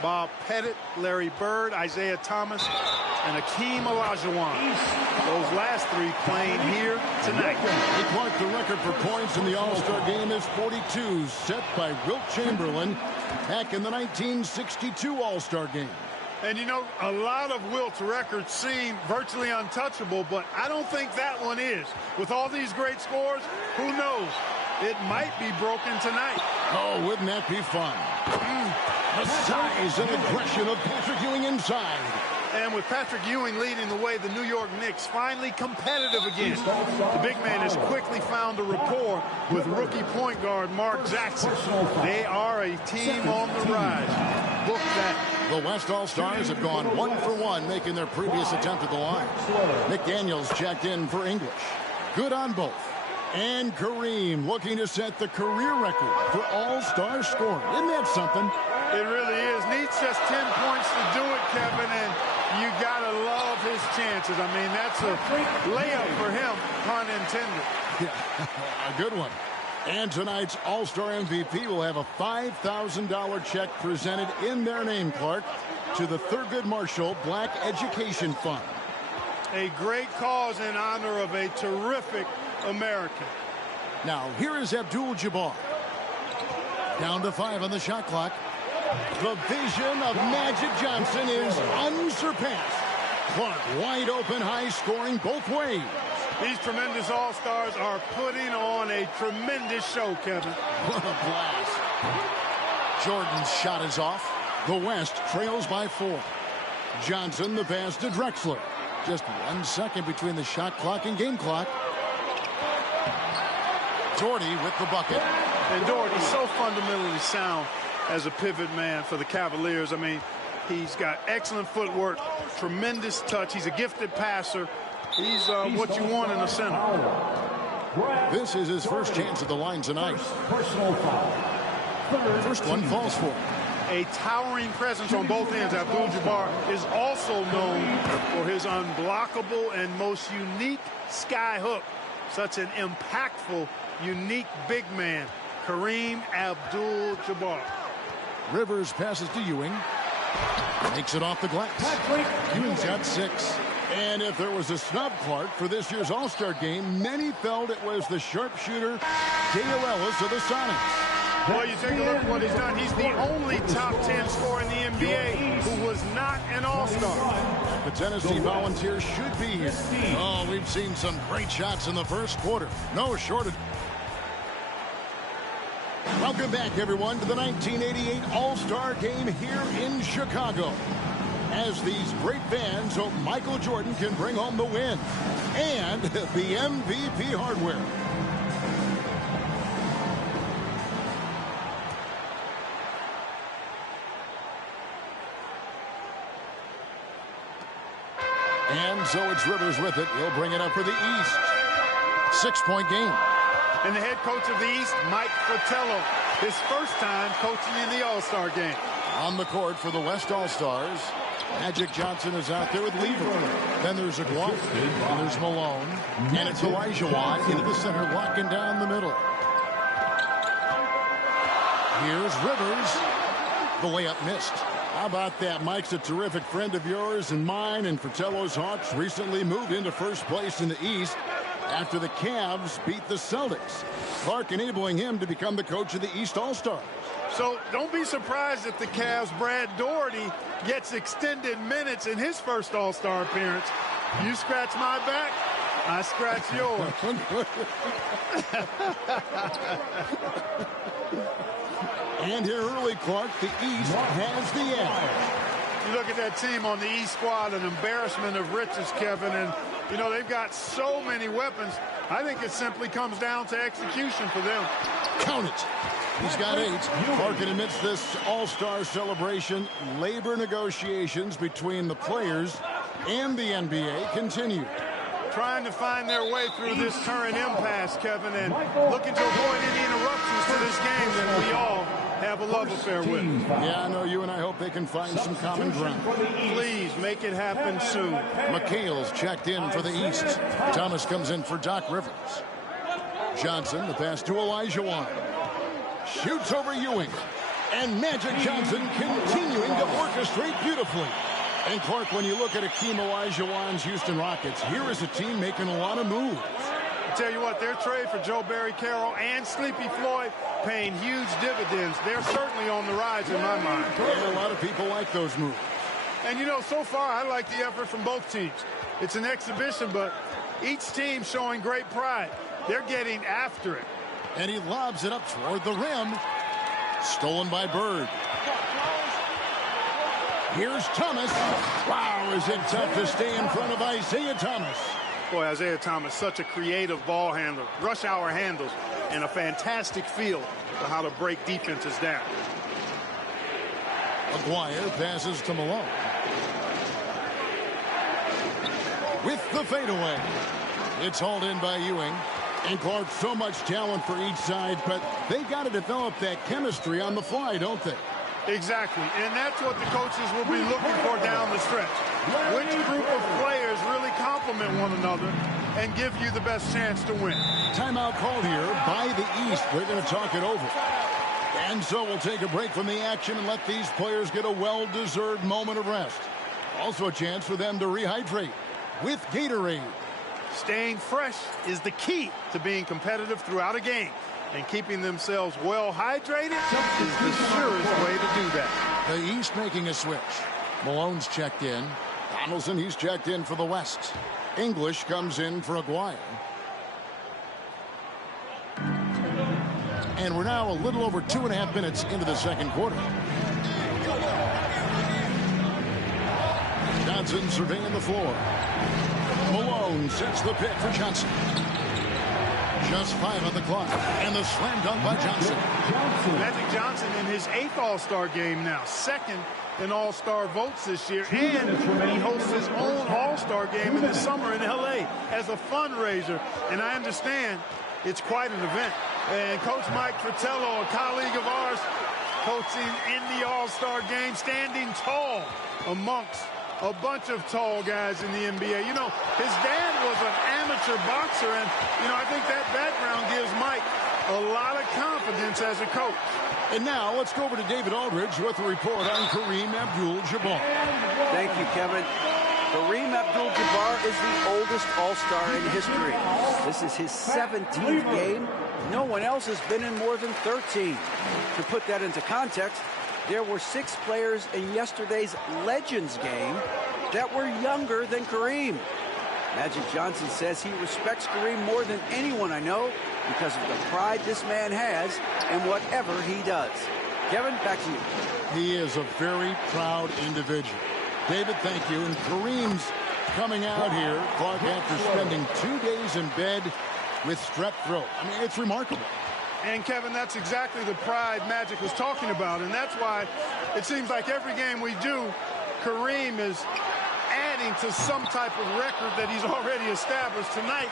Bob Pettit, Larry Bird, Isaiah Thomas, and Hakeem Olajuwon. Those last three playing here tonight. Hey, Clark, the record for points in the All-Star game is 42, set by Wilt Chamberlain back in the 1962 All-Star game. And, you know, a lot of Wilt's records seem virtually untouchable, but I don't think that one is. With all these great scores, who knows? It might be broken tonight. Oh, wouldn't that be fun? The size and aggression of Patrick Ewing inside. And with Patrick Ewing leading the way, the New York Knicks finally competitive again. The big man has quickly found a rapport with rookie point guard Mark Jackson. They are a team on the rise. Book that. The West All-Stars have gone 1 for 1, making their previous attempt at the line. Nick Daniels checked in for English. Good on both. And Kareem looking to set the career record for All-Star scoring. Isn't that something? It really is. Needs just 10 points to do it, Kevin, and you got to love his chances. I mean, that's a layup for him, pun intended. Yeah, a good one. And tonight's All-Star MVP will have a $5,000 check presented in their name, Clark, to the Thurgood Marshall Black Education Fund. A great cause in honor of a terrific American. Now, here is Abdul-Jabbar. Down to 5 on the shot clock. The vision of Magic Johnson is unsurpassed. Clark wide open, high scoring both ways. These tremendous All-Stars are putting on a tremendous show, Kevin. What a blast. Jordan's shot is off. The West trails by 4. Johnson, the pass to Drexler. Just 1 second between the shot clock and game clock. Doherty with the bucket. And Doherty's so fundamentally sound as a pivot man for the Cavaliers. I mean, he's got excellent footwork, tremendous touch. He's a gifted passer. He's what you want in a center. This is his first chance at the line tonight. Personal foul. First one falls for him. A towering presence on both ends. Abdul-Jabbar is also known for his unblockable and most unique sky hook. Such an impactful, unique big man, Kareem Abdul-Jabbar. Rivers passes to Ewing. Makes it off the glass. Ewing's got 6. And if there was a snub, Clark, for this year's All-Star game, many felt it was the sharpshooter Dale Ellis of the Sonics. Well, you take a look at what he's done. He's the only top 10 scorer in the NBA who was not an All-Star. The Tennessee Volunteers should be here. Oh, we've seen some great shots in the first quarter. No shortage. Welcome back, everyone, to the 1988 All-Star Game here in Chicago. As these great fans hope Michael Jordan can bring home the win and the MVP hardware. And so it's Rivers with it. He'll bring it up for the East. 6-point game. And the head coach of the East, Mike Fratello, his first time coaching in the All-Star game. On the court for the West All-Stars, Magic Johnson is out there with Lever. Then there's Aguirre, and there's Malone, and it's Olajuwon into the center, locking down the middle. Here's Rivers. The layup missed. How about that? Mike's a terrific friend of yours and mine, and Fratello's Hawks recently moved into first place in the East after the Cavs beat the Celtics. Clark enabling him to become the coach of the East All-Stars. So don't be surprised if the Cavs' Brad Doherty gets extended minutes in his first All-Star appearance. You scratch my back, I scratch yours. And here early, Clark, the East has the edge. You look at that team on the East squad, an embarrassment of riches, Kevin, and you know they've got so many weapons. I think it simply comes down to execution for them. Count it. He's got 8. Clark, amidst this All-Star celebration, labor negotiations between the players and the NBA continue. Trying to find their way through this current impasse, Kevin, and looking to avoid any interruptions to this game that we all have a love affair with. Yeah, I know you and I hope they can find some common ground. Please make it happen soon. McHale's checked in for the East. Thomas comes in for Doc Rivers. Johnson, the pass to Olajuwon. Shoots over Ewing. And Magic Johnson continuing to orchestrate beautifully. And Clark, when you look at Akeem Olajuwon's Houston Rockets, here is a team making a lot of moves. I tell you what, their trade for Joe Barry Carroll and Sleepy Floyd paying huge dividends. They're certainly on the rise in my mind. And a lot of people like those moves. And you know, so far I like the effort from both teams. It's an exhibition, but each team showing great pride. They're getting after it. And he lobs it up toward the rim. Stolen by Bird. Here's Thomas. Wow, is it tough to stay in front of Isaiah Thomas. Boy, Isaiah Thomas, such a creative ball handler. Rush hour handles and a fantastic feel for how to break defenses down. Aguirre passes to Malone. With the fadeaway. It's hauled in by Ewing. And Clark, so much talent for each side, but they got to develop that chemistry on the fly, don't they? Exactly, and that's what the coaches will be looking for down the stretch. Which group of players really complement one another and give you the best chance to win? Timeout called here by the East. They're going to talk it over. And so we'll take a break from the action and let these players get a well-deserved moment of rest. Also a chance for them to rehydrate with Gatorade. Staying fresh is the key to being competitive throughout a game. And keeping themselves well hydrated is the surest way to do that. The East making a switch. Malone's checked in. Donaldson, he's checked in for the West. English comes in for Aguirre. And we're now a little over 2.5 minutes into the second quarter. Johnson surveying the floor. Malone sets the pick for Johnson. Just 5 on the clock. And the slam dunk by Johnson. Magic Johnson in his 8th All-Star game now. 2nd in All-Star votes this year. And he hosts his own All-Star game in the summer in L.A. as a fundraiser. And I understand it's quite an event. And Coach Mike Fratello, a colleague of ours, coaching in the All-Star game, standing tall amongst a bunch of tall guys in the NBA. You know, his dad was an amateur boxer, and, you know, I think that background gives Mike a lot of confidence as a coach. And now let's go over to David Aldridge with a report on Kareem Abdul-Jabbar. Thank you, Kevin. Kareem Abdul-Jabbar is the oldest All-Star in history. This is his 17th game. No one else has been in more than 13. To put that into context, there were 6 players in yesterday's Legends game that were younger than Kareem. Magic Johnson says he respects Kareem more than anyone I know because of the pride this man has in whatever he does. Kevin, back to you. He is a very proud individual. David, thank you. And Kareem's coming out here, Clark, after spending 2 days in bed with strep throat. I mean, it's remarkable. And, Kevin, that's exactly the pride Magic was talking about. And that's why it seems like every game we do, Kareem is adding to some type of record that he's already established. Tonight,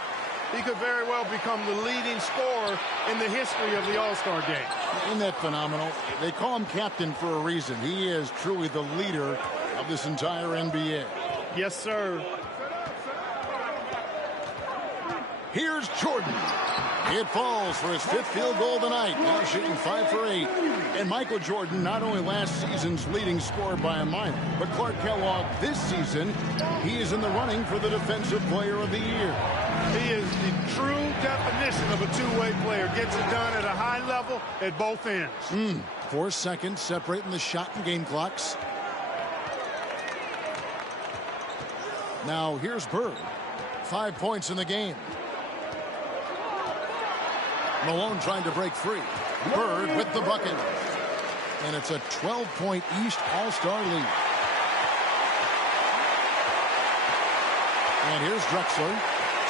he could very well become the leading scorer in the history of the All-Star game. Isn't that phenomenal? They call him captain for a reason. He is truly the leader of this entire NBA. Yes, sir. Here's Jordan. It falls for his 5th field goal of the night. Now shooting 5 for 8. And Michael Jordan, not only last season's leading scorer by a mile, but Clark Kellogg this season, he is in the running for the Defensive Player of the Year. He is the true definition of a two-way player. Gets it done at a high level at both ends. 4 seconds separating the shot and game clocks. Now here's Bird. 5 points in the game. Malone trying to break free. Bird with the bucket. And it's a 12-point East All-Star lead. And here's Drexler.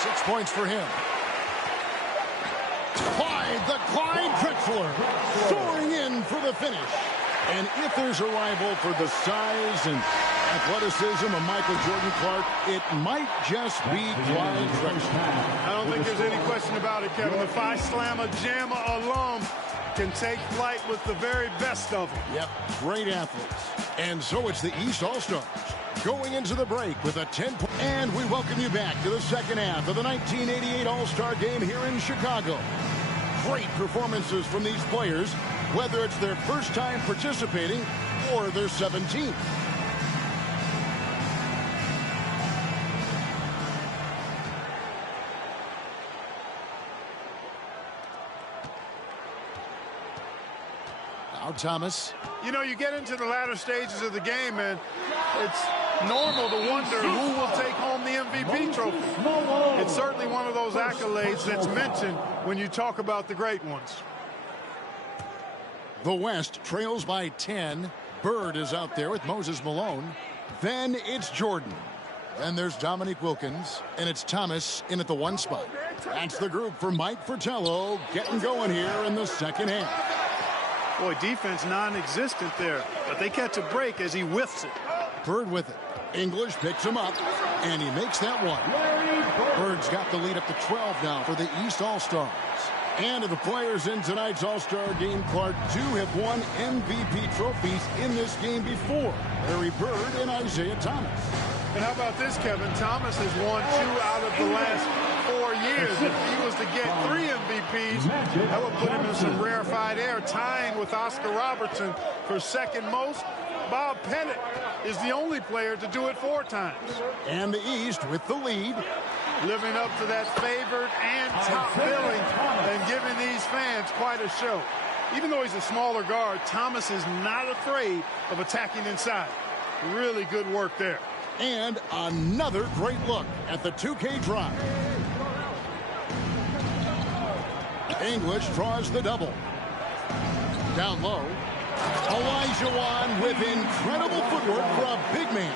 6 points for him. Clyde Drexler soaring in for the finish. And if there's a rival for the size and athleticism of Michael Jordan, Clark, it might just be Clyde Drexler. I don't think there's any question about it, Kevin. The Phi Slamma Jamma alum can take flight with the very best of them. Yep, great athletes. And so it's the East All-Stars going into the break with a 10-point. And we welcome you back to the second half of the 1988 All-Star Game here in Chicago. Great performances from these players, whether it's their first time participating or their 17th. Now Thomas. You know, you get into the latter stages of the game, and it's normal to wonder who will take home the MVP trophy. It's certainly one of those accolades that's mentioned when you talk about the great ones. The West trails by 10. Bird is out there with Moses Malone. Then it's Jordan. Then there's Dominique Wilkins. And it's Thomas in at the 1 spot. That's the group for Mike Fratello getting going here in the second half. Boy, defense non-existent there. But they catch a break as he whiffs it. Bird with it. English picks him up. And he makes that one. Bird's got the lead up to 12 now for the East All-Stars. And of the players in tonight's All-Star game, Clark, 2 have won MVP trophies in this game before. Larry Bird and Isaiah Thomas. And how about this, Kevin? Thomas has won 2 out of the last 4 years. If he was to get 3 MVPs, that would put him in some rarefied air, tying with Oscar Robertson for second most. Bob Pettit is the only player to do it 4 times. And the East with the lead. Living up to that favored and top billing and giving these fans quite a show. Even though he's a smaller guard, Thomas is not afraid of attacking inside. Really good work there. And another great look at the 2K drive. English draws the double. Down low. Olajuwon with incredible footwork for a big man.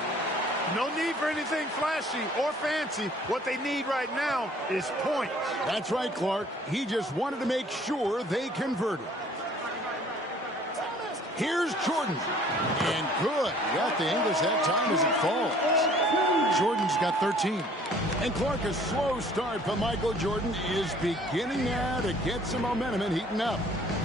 No need for anything flashy or fancy. What they need right now is points. That's right, Clark. He just wanted to make sure they converted. Here's Jordan. And good. Got the English that time as it falls. Jordan's got 13. And Clark, a slow start, but Michael Jordan is beginning now to get some momentum and heating up.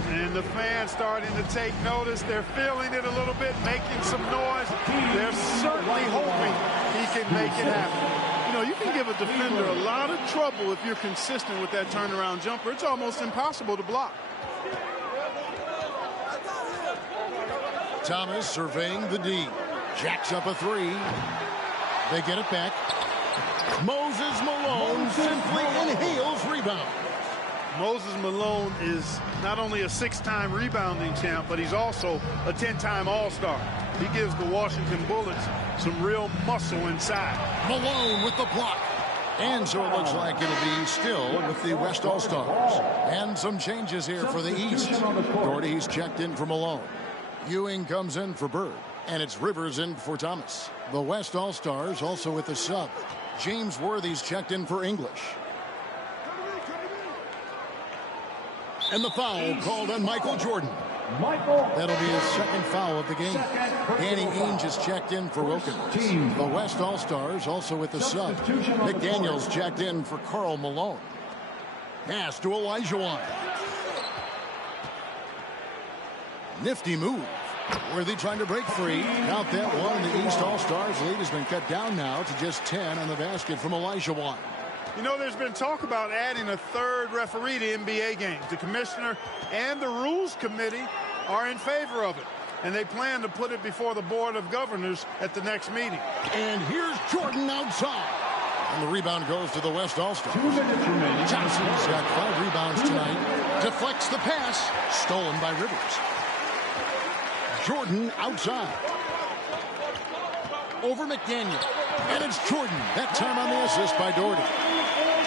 And the fans starting to take notice. They're feeling it a little bit, making some noise. They're certainly hoping he can make it happen. You know, you can give a defender a lot of trouble if you're consistent with that turnaround jumper. It's almost impossible to block. Thomas surveying the D. Jacks up a three. They get it back. Moses Malone simply inhales rebound. Moses Malone is not only a 6-time rebounding champ, but he's also a 10-time All-Star. He gives the Washington Bullets some real muscle inside. Malone with the block. And so it looks like it'll be still with the West All-Stars. And some changes here for the East. Doherty's checked in for Malone. Ewing comes in for Bird. And it's Rivers in for Thomas. The West All-Stars also with the sub. James Worthy's checked in for English. And the foul called on Michael Jordan. That'll be his second foul of the game. Danny Ainge is checked in for Wilkins. The West All-Stars also with the sub. McDaniels checked in for Karl Malone. Pass to Olajuwon. Nifty move. Worthy trying to break free. Count that one. The East All-Stars lead has been cut down now to just 10 on the basket from Olajuwon. You know, there's been talk about adding a third referee to NBA games. The commissioner and the rules committee are in favor of it. And they plan to put it before the board of governors at the next meeting. And here's Jordan outside. And the rebound goes to the West All-Stars. Johnson's got 5 rebounds tonight. Deflects the pass. Stolen by Rivers. Jordan outside. Over McDaniel. And it's Jordan. That time on the assist by Doherty.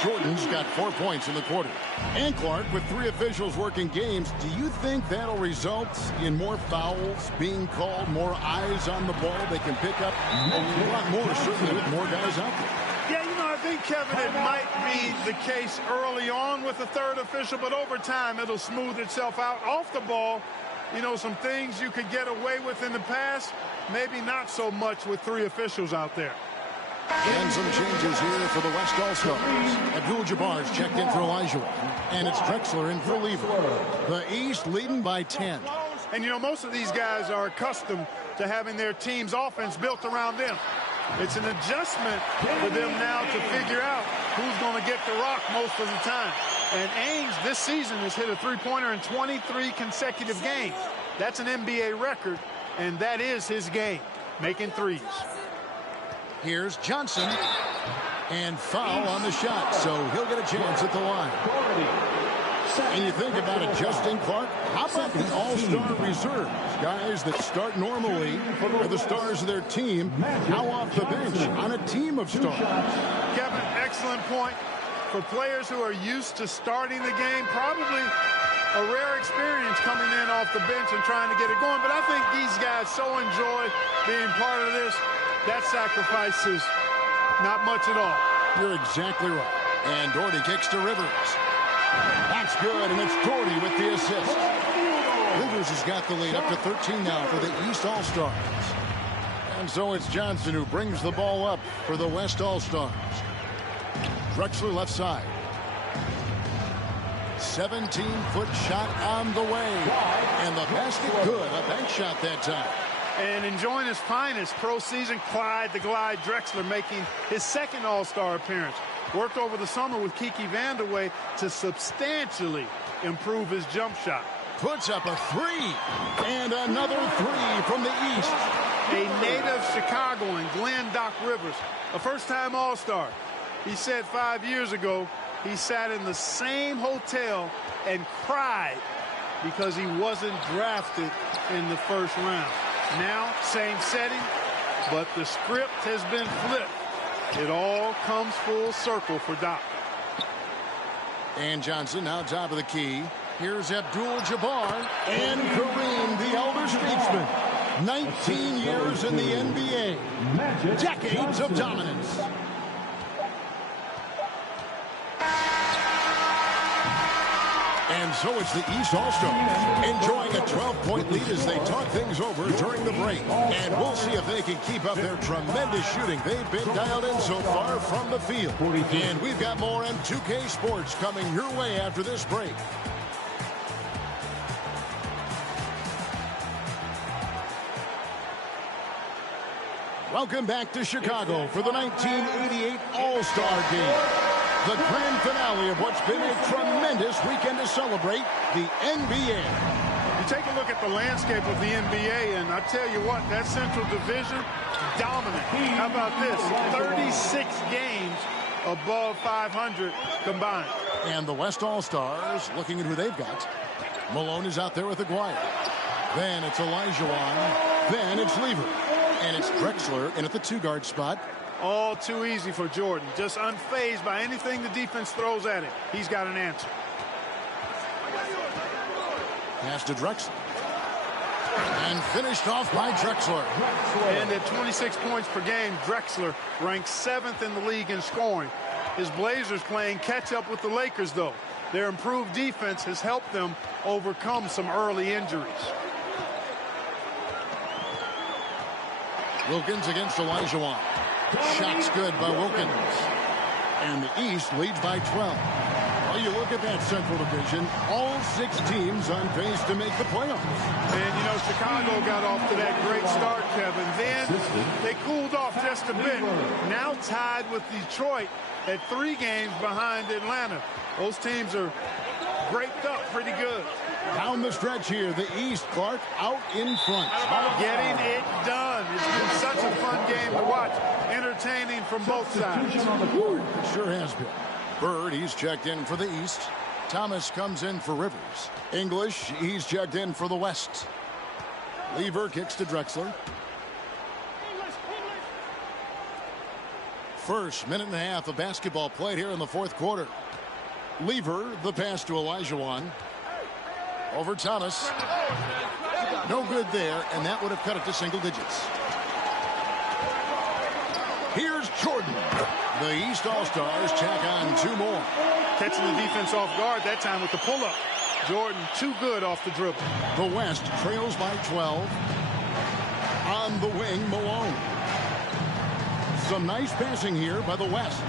Jordan's got 4 points in the quarter. And Clark, with 3 officials working games, do you think that'll result in more fouls being called, more eyes on the ball? They can pick up a lot more, certainly with more guys out there. Yeah, you know, I think, Kevin, it might be the case early on with the third official, but over time it'll smooth itself out. Off the ball, you know, some things you could get away with in the past, maybe not so much with 3 officials out there. And some changes here for the West All-Stars. Abdul-Jabbar's checked in for Olajuwon. And it's Drexler in for Lever. The East leading by 10. And, you know, most of these guys are accustomed to having their team's offense built around them. It's an adjustment for them now to figure out who's going to get the rock most of the time. And Ainge this season has hit a three-pointer in 23 consecutive games. That's an NBA record, and that is his game, making threes. Here's Johnson. And foul on the shot, so he'll get a chance at the line. And you think about adjusting, Clark, how about the all-star reserves? Guys that start normally are the stars of their team, now off the bench on a team of stars. Kevin, excellent point. For players who are used to starting the game, probably a rare experience coming in off the bench and trying to get it going. But I think these guys so enjoy being part of this. That sacrifice is not much at all. You're exactly right. And Doherty kicks to Rivers. That's good, and it's Doherty with the assist. Rivers has got the lead up to 13 now for the East All-Stars. And so it's Johnson who brings the ball up for the West All-Stars. Drexler left side. 17-foot shot on the way. And the basket good. A bank shot that time. And enjoying his finest pro season, Clyde the Glide Drexler making his second All-Star appearance. Worked over the summer with Kiki Vandeweghe to substantially improve his jump shot. Puts up a three. And another three from the East. A native Chicagoan, Glenn Doc Rivers, a first-time All-Star. He said 5 years ago he sat in the same hotel and cried because he wasn't drafted in the first round. Now, same setting, but the script has been flipped. It all comes full circle for Doc. And Johnson now top of the key. Here's Abdul-Jabbar and Kareem, the elder statesman. 19 years in the NBA. Decades of dominance. And so it's the East All-Stars enjoying a 12-point lead as they talk things over during the break. And we'll see if they can keep up their tremendous shooting. They've been dialed in so far from the field. And we've got more M2K Sports coming your way after this break. Welcome back to Chicago for the 1988 All-Star Game. The grand finale of what's been a tremendous weekend to celebrate the NBA. You take a look at the landscape of the NBA, and I tell you what, that Central Division, dominant. How about this? 36 games above 500 combined. And the West All-Stars looking at who they've got. Malone is out there with Aguirre. Then it's Olajuwon. Then it's Lever. And it's Drexler in at the two-guard spot. All too easy for Jordan. Just unfazed by anything the defense throws at him. He's got an answer. Pass to Drexler. And finished off by Drexler. And at 26 points per game, Drexler ranks 7th in the league in scoring. His Blazers playing catch-up with the Lakers, though. Their improved defense has helped them overcome some early injuries. Wilkins against Olajuwon. Shots good by Wilkins. And the East leads by 12. Well, you look at that Central Division, all 6 teams on pace to make the playoffs. And, you know, Chicago got off to that great start, Kevin. Then they cooled off just a bit. Now tied with Detroit at 3 games behind Atlanta. Those teams are breaked up pretty good. Down the stretch here, the East, Clark out in front. Getting it done. It's been such a fun game to watch. Entertaining from both sides. It sure has been. Bird, he's checked in for the East. Thomas comes in for Rivers. English, he's checked in for the West. Lever kicks to Drexler. First minute and a half of basketball played here in the fourth quarter. Lever, the pass to Olajuwon. Over Thomas. No good there, and that would have cut it to single digits. Here's Jordan. The East All-Stars tack on 2 more. Catching the defense off guard that time with the pull-up. Jordan too good off the dribble. The West trails by 12. On the wing, Malone. Some nice passing here by the West.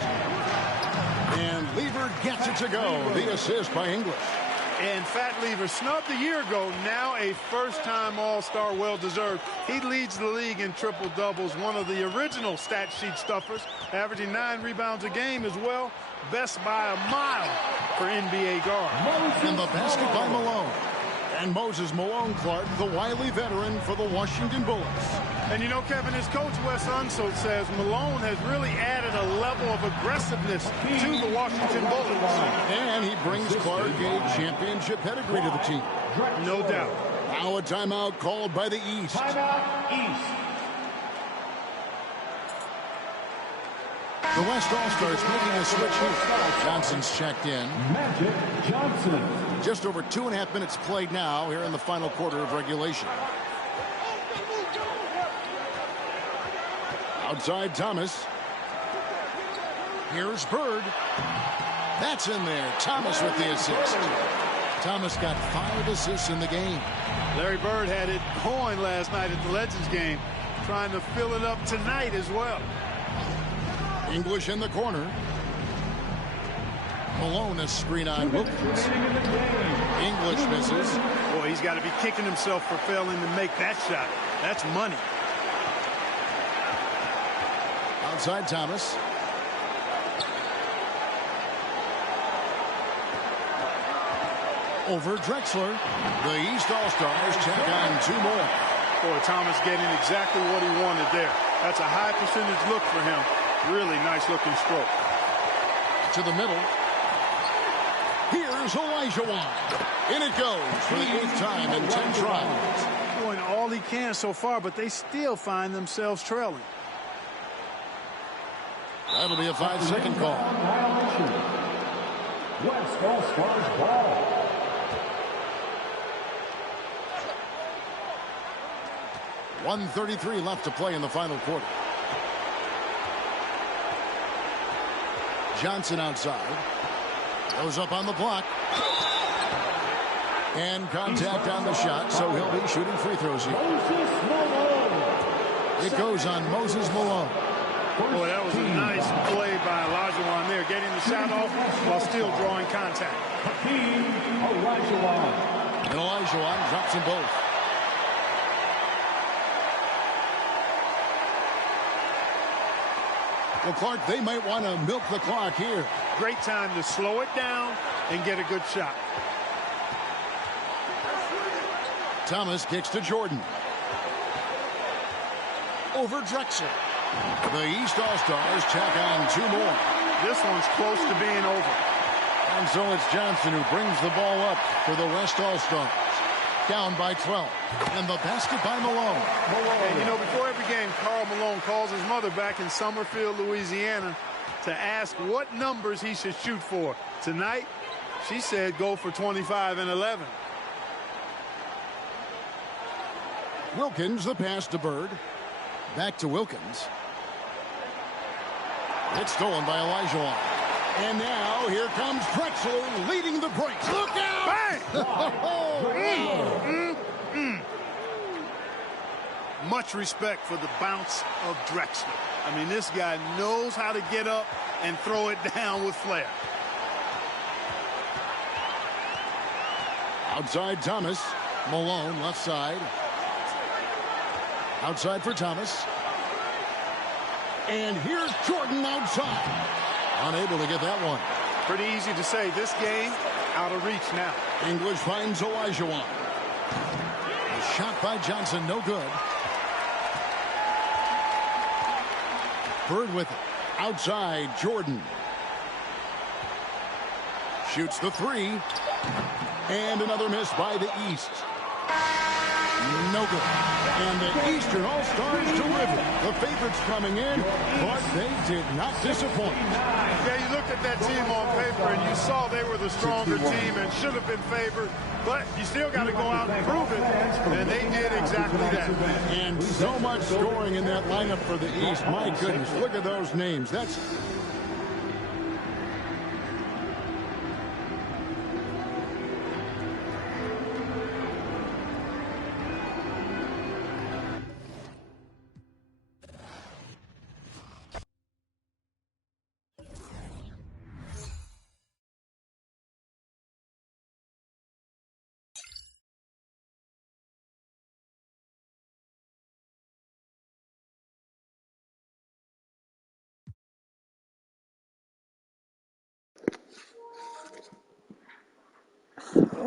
And Lever gets it to go. The assist by English. And Fat Lever snubbed a year ago, now a first-time All-Star, well-deserved. He leads the league in triple-doubles, one of the original stat sheet stuffers, averaging 9 rebounds a game as well. Best by a mile for NBA guard. And the basket by Malone. And Moses Malone Clark, the wily veteran for the Washington Bullets. And you know, Kevin, his coach Wes Unseld says Malone has really added a level of aggressiveness to the Washington Bullets. And he brings Clark a championship pedigree to the team. No doubt. Now a timeout called by the East. Timeout East. The West All-Stars making a switch here. Johnson's checked in. Magic Johnson. Just over 2.5 minutes played now here in the final quarter of regulation. Outside Thomas. Here's Bird. That's in there. Thomas with the assist. Thomas got 5 assists in the game. Larry Bird had it going last night at the Legends game, trying to fill it up tonight as well. English in the corner. Malone a screen on Wilkins. English misses. Boy, he's got to be kicking himself for failing to make that shot. That's money. Outside Thomas. Over Drexler. The East All-Stars check on 2 more. Boy, Thomas getting exactly what he wanted there. That's a high percentage look for him. Really nice looking stroke. To the middle. Here's Olajuwon. In it goes for the 8th time in 10 tries. Doing all he can so far, but they still find themselves trailing. That'll be a 5-second call. West All-Stars ball. 1:33 left to play in the final quarter. Johnson outside. Goes up on the block. And contact on the shot, so he'll be shooting free throws here. It goes on Moses Malone. Boy, that was a nice play by Olajuwon there, getting the shot off while still drawing contact. And Olajuwon drops them both. Well, Clark, they might want to milk the clock here. Great time to slow it down and get a good shot. Thomas kicks to Jordan. Over Drexler. The East All-Stars tack on 2 more. This one's close to being over. And so it's Johnson who brings the ball up for the West All-Stars. Down by 12. And the basket by Malone. And you know, before every game, Karl Malone calls his mother back in Summerfield, Louisiana, to ask what numbers he should shoot for. Tonight, she said go for 25 and 11. Wilkins, the pass to Bird. Back to Wilkins. It's stolen by Olajuwon. And now here comes Drexler leading the break. Look out! Bang! Much respect for the bounce of Drexler. I mean, this guy knows how to get up and throw it down with flair. Outside Thomas. Malone left side. Outside for Thomas. And here's Jordan outside. Unable to get that one. Pretty easy to say. This game out of reach now. English finds Olajuwon. A shot by Johnson, no good. Bird with it. Outside, Jordan. Shoots the 3. And another miss by the East. No good. And the Eastern All-Stars delivered. The favorites coming in, but they did not disappoint. Yeah, you looked at that team on paper and you saw they were the stronger team and should have been favored, but you still got to go out and prove it, and they did exactly that. And so much scoring in that lineup for the East. My goodness, look at those names. That's...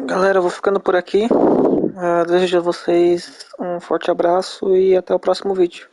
Galera, eu vou ficando por aqui. Desejo a vocês um forte abraço e até o próximo vídeo.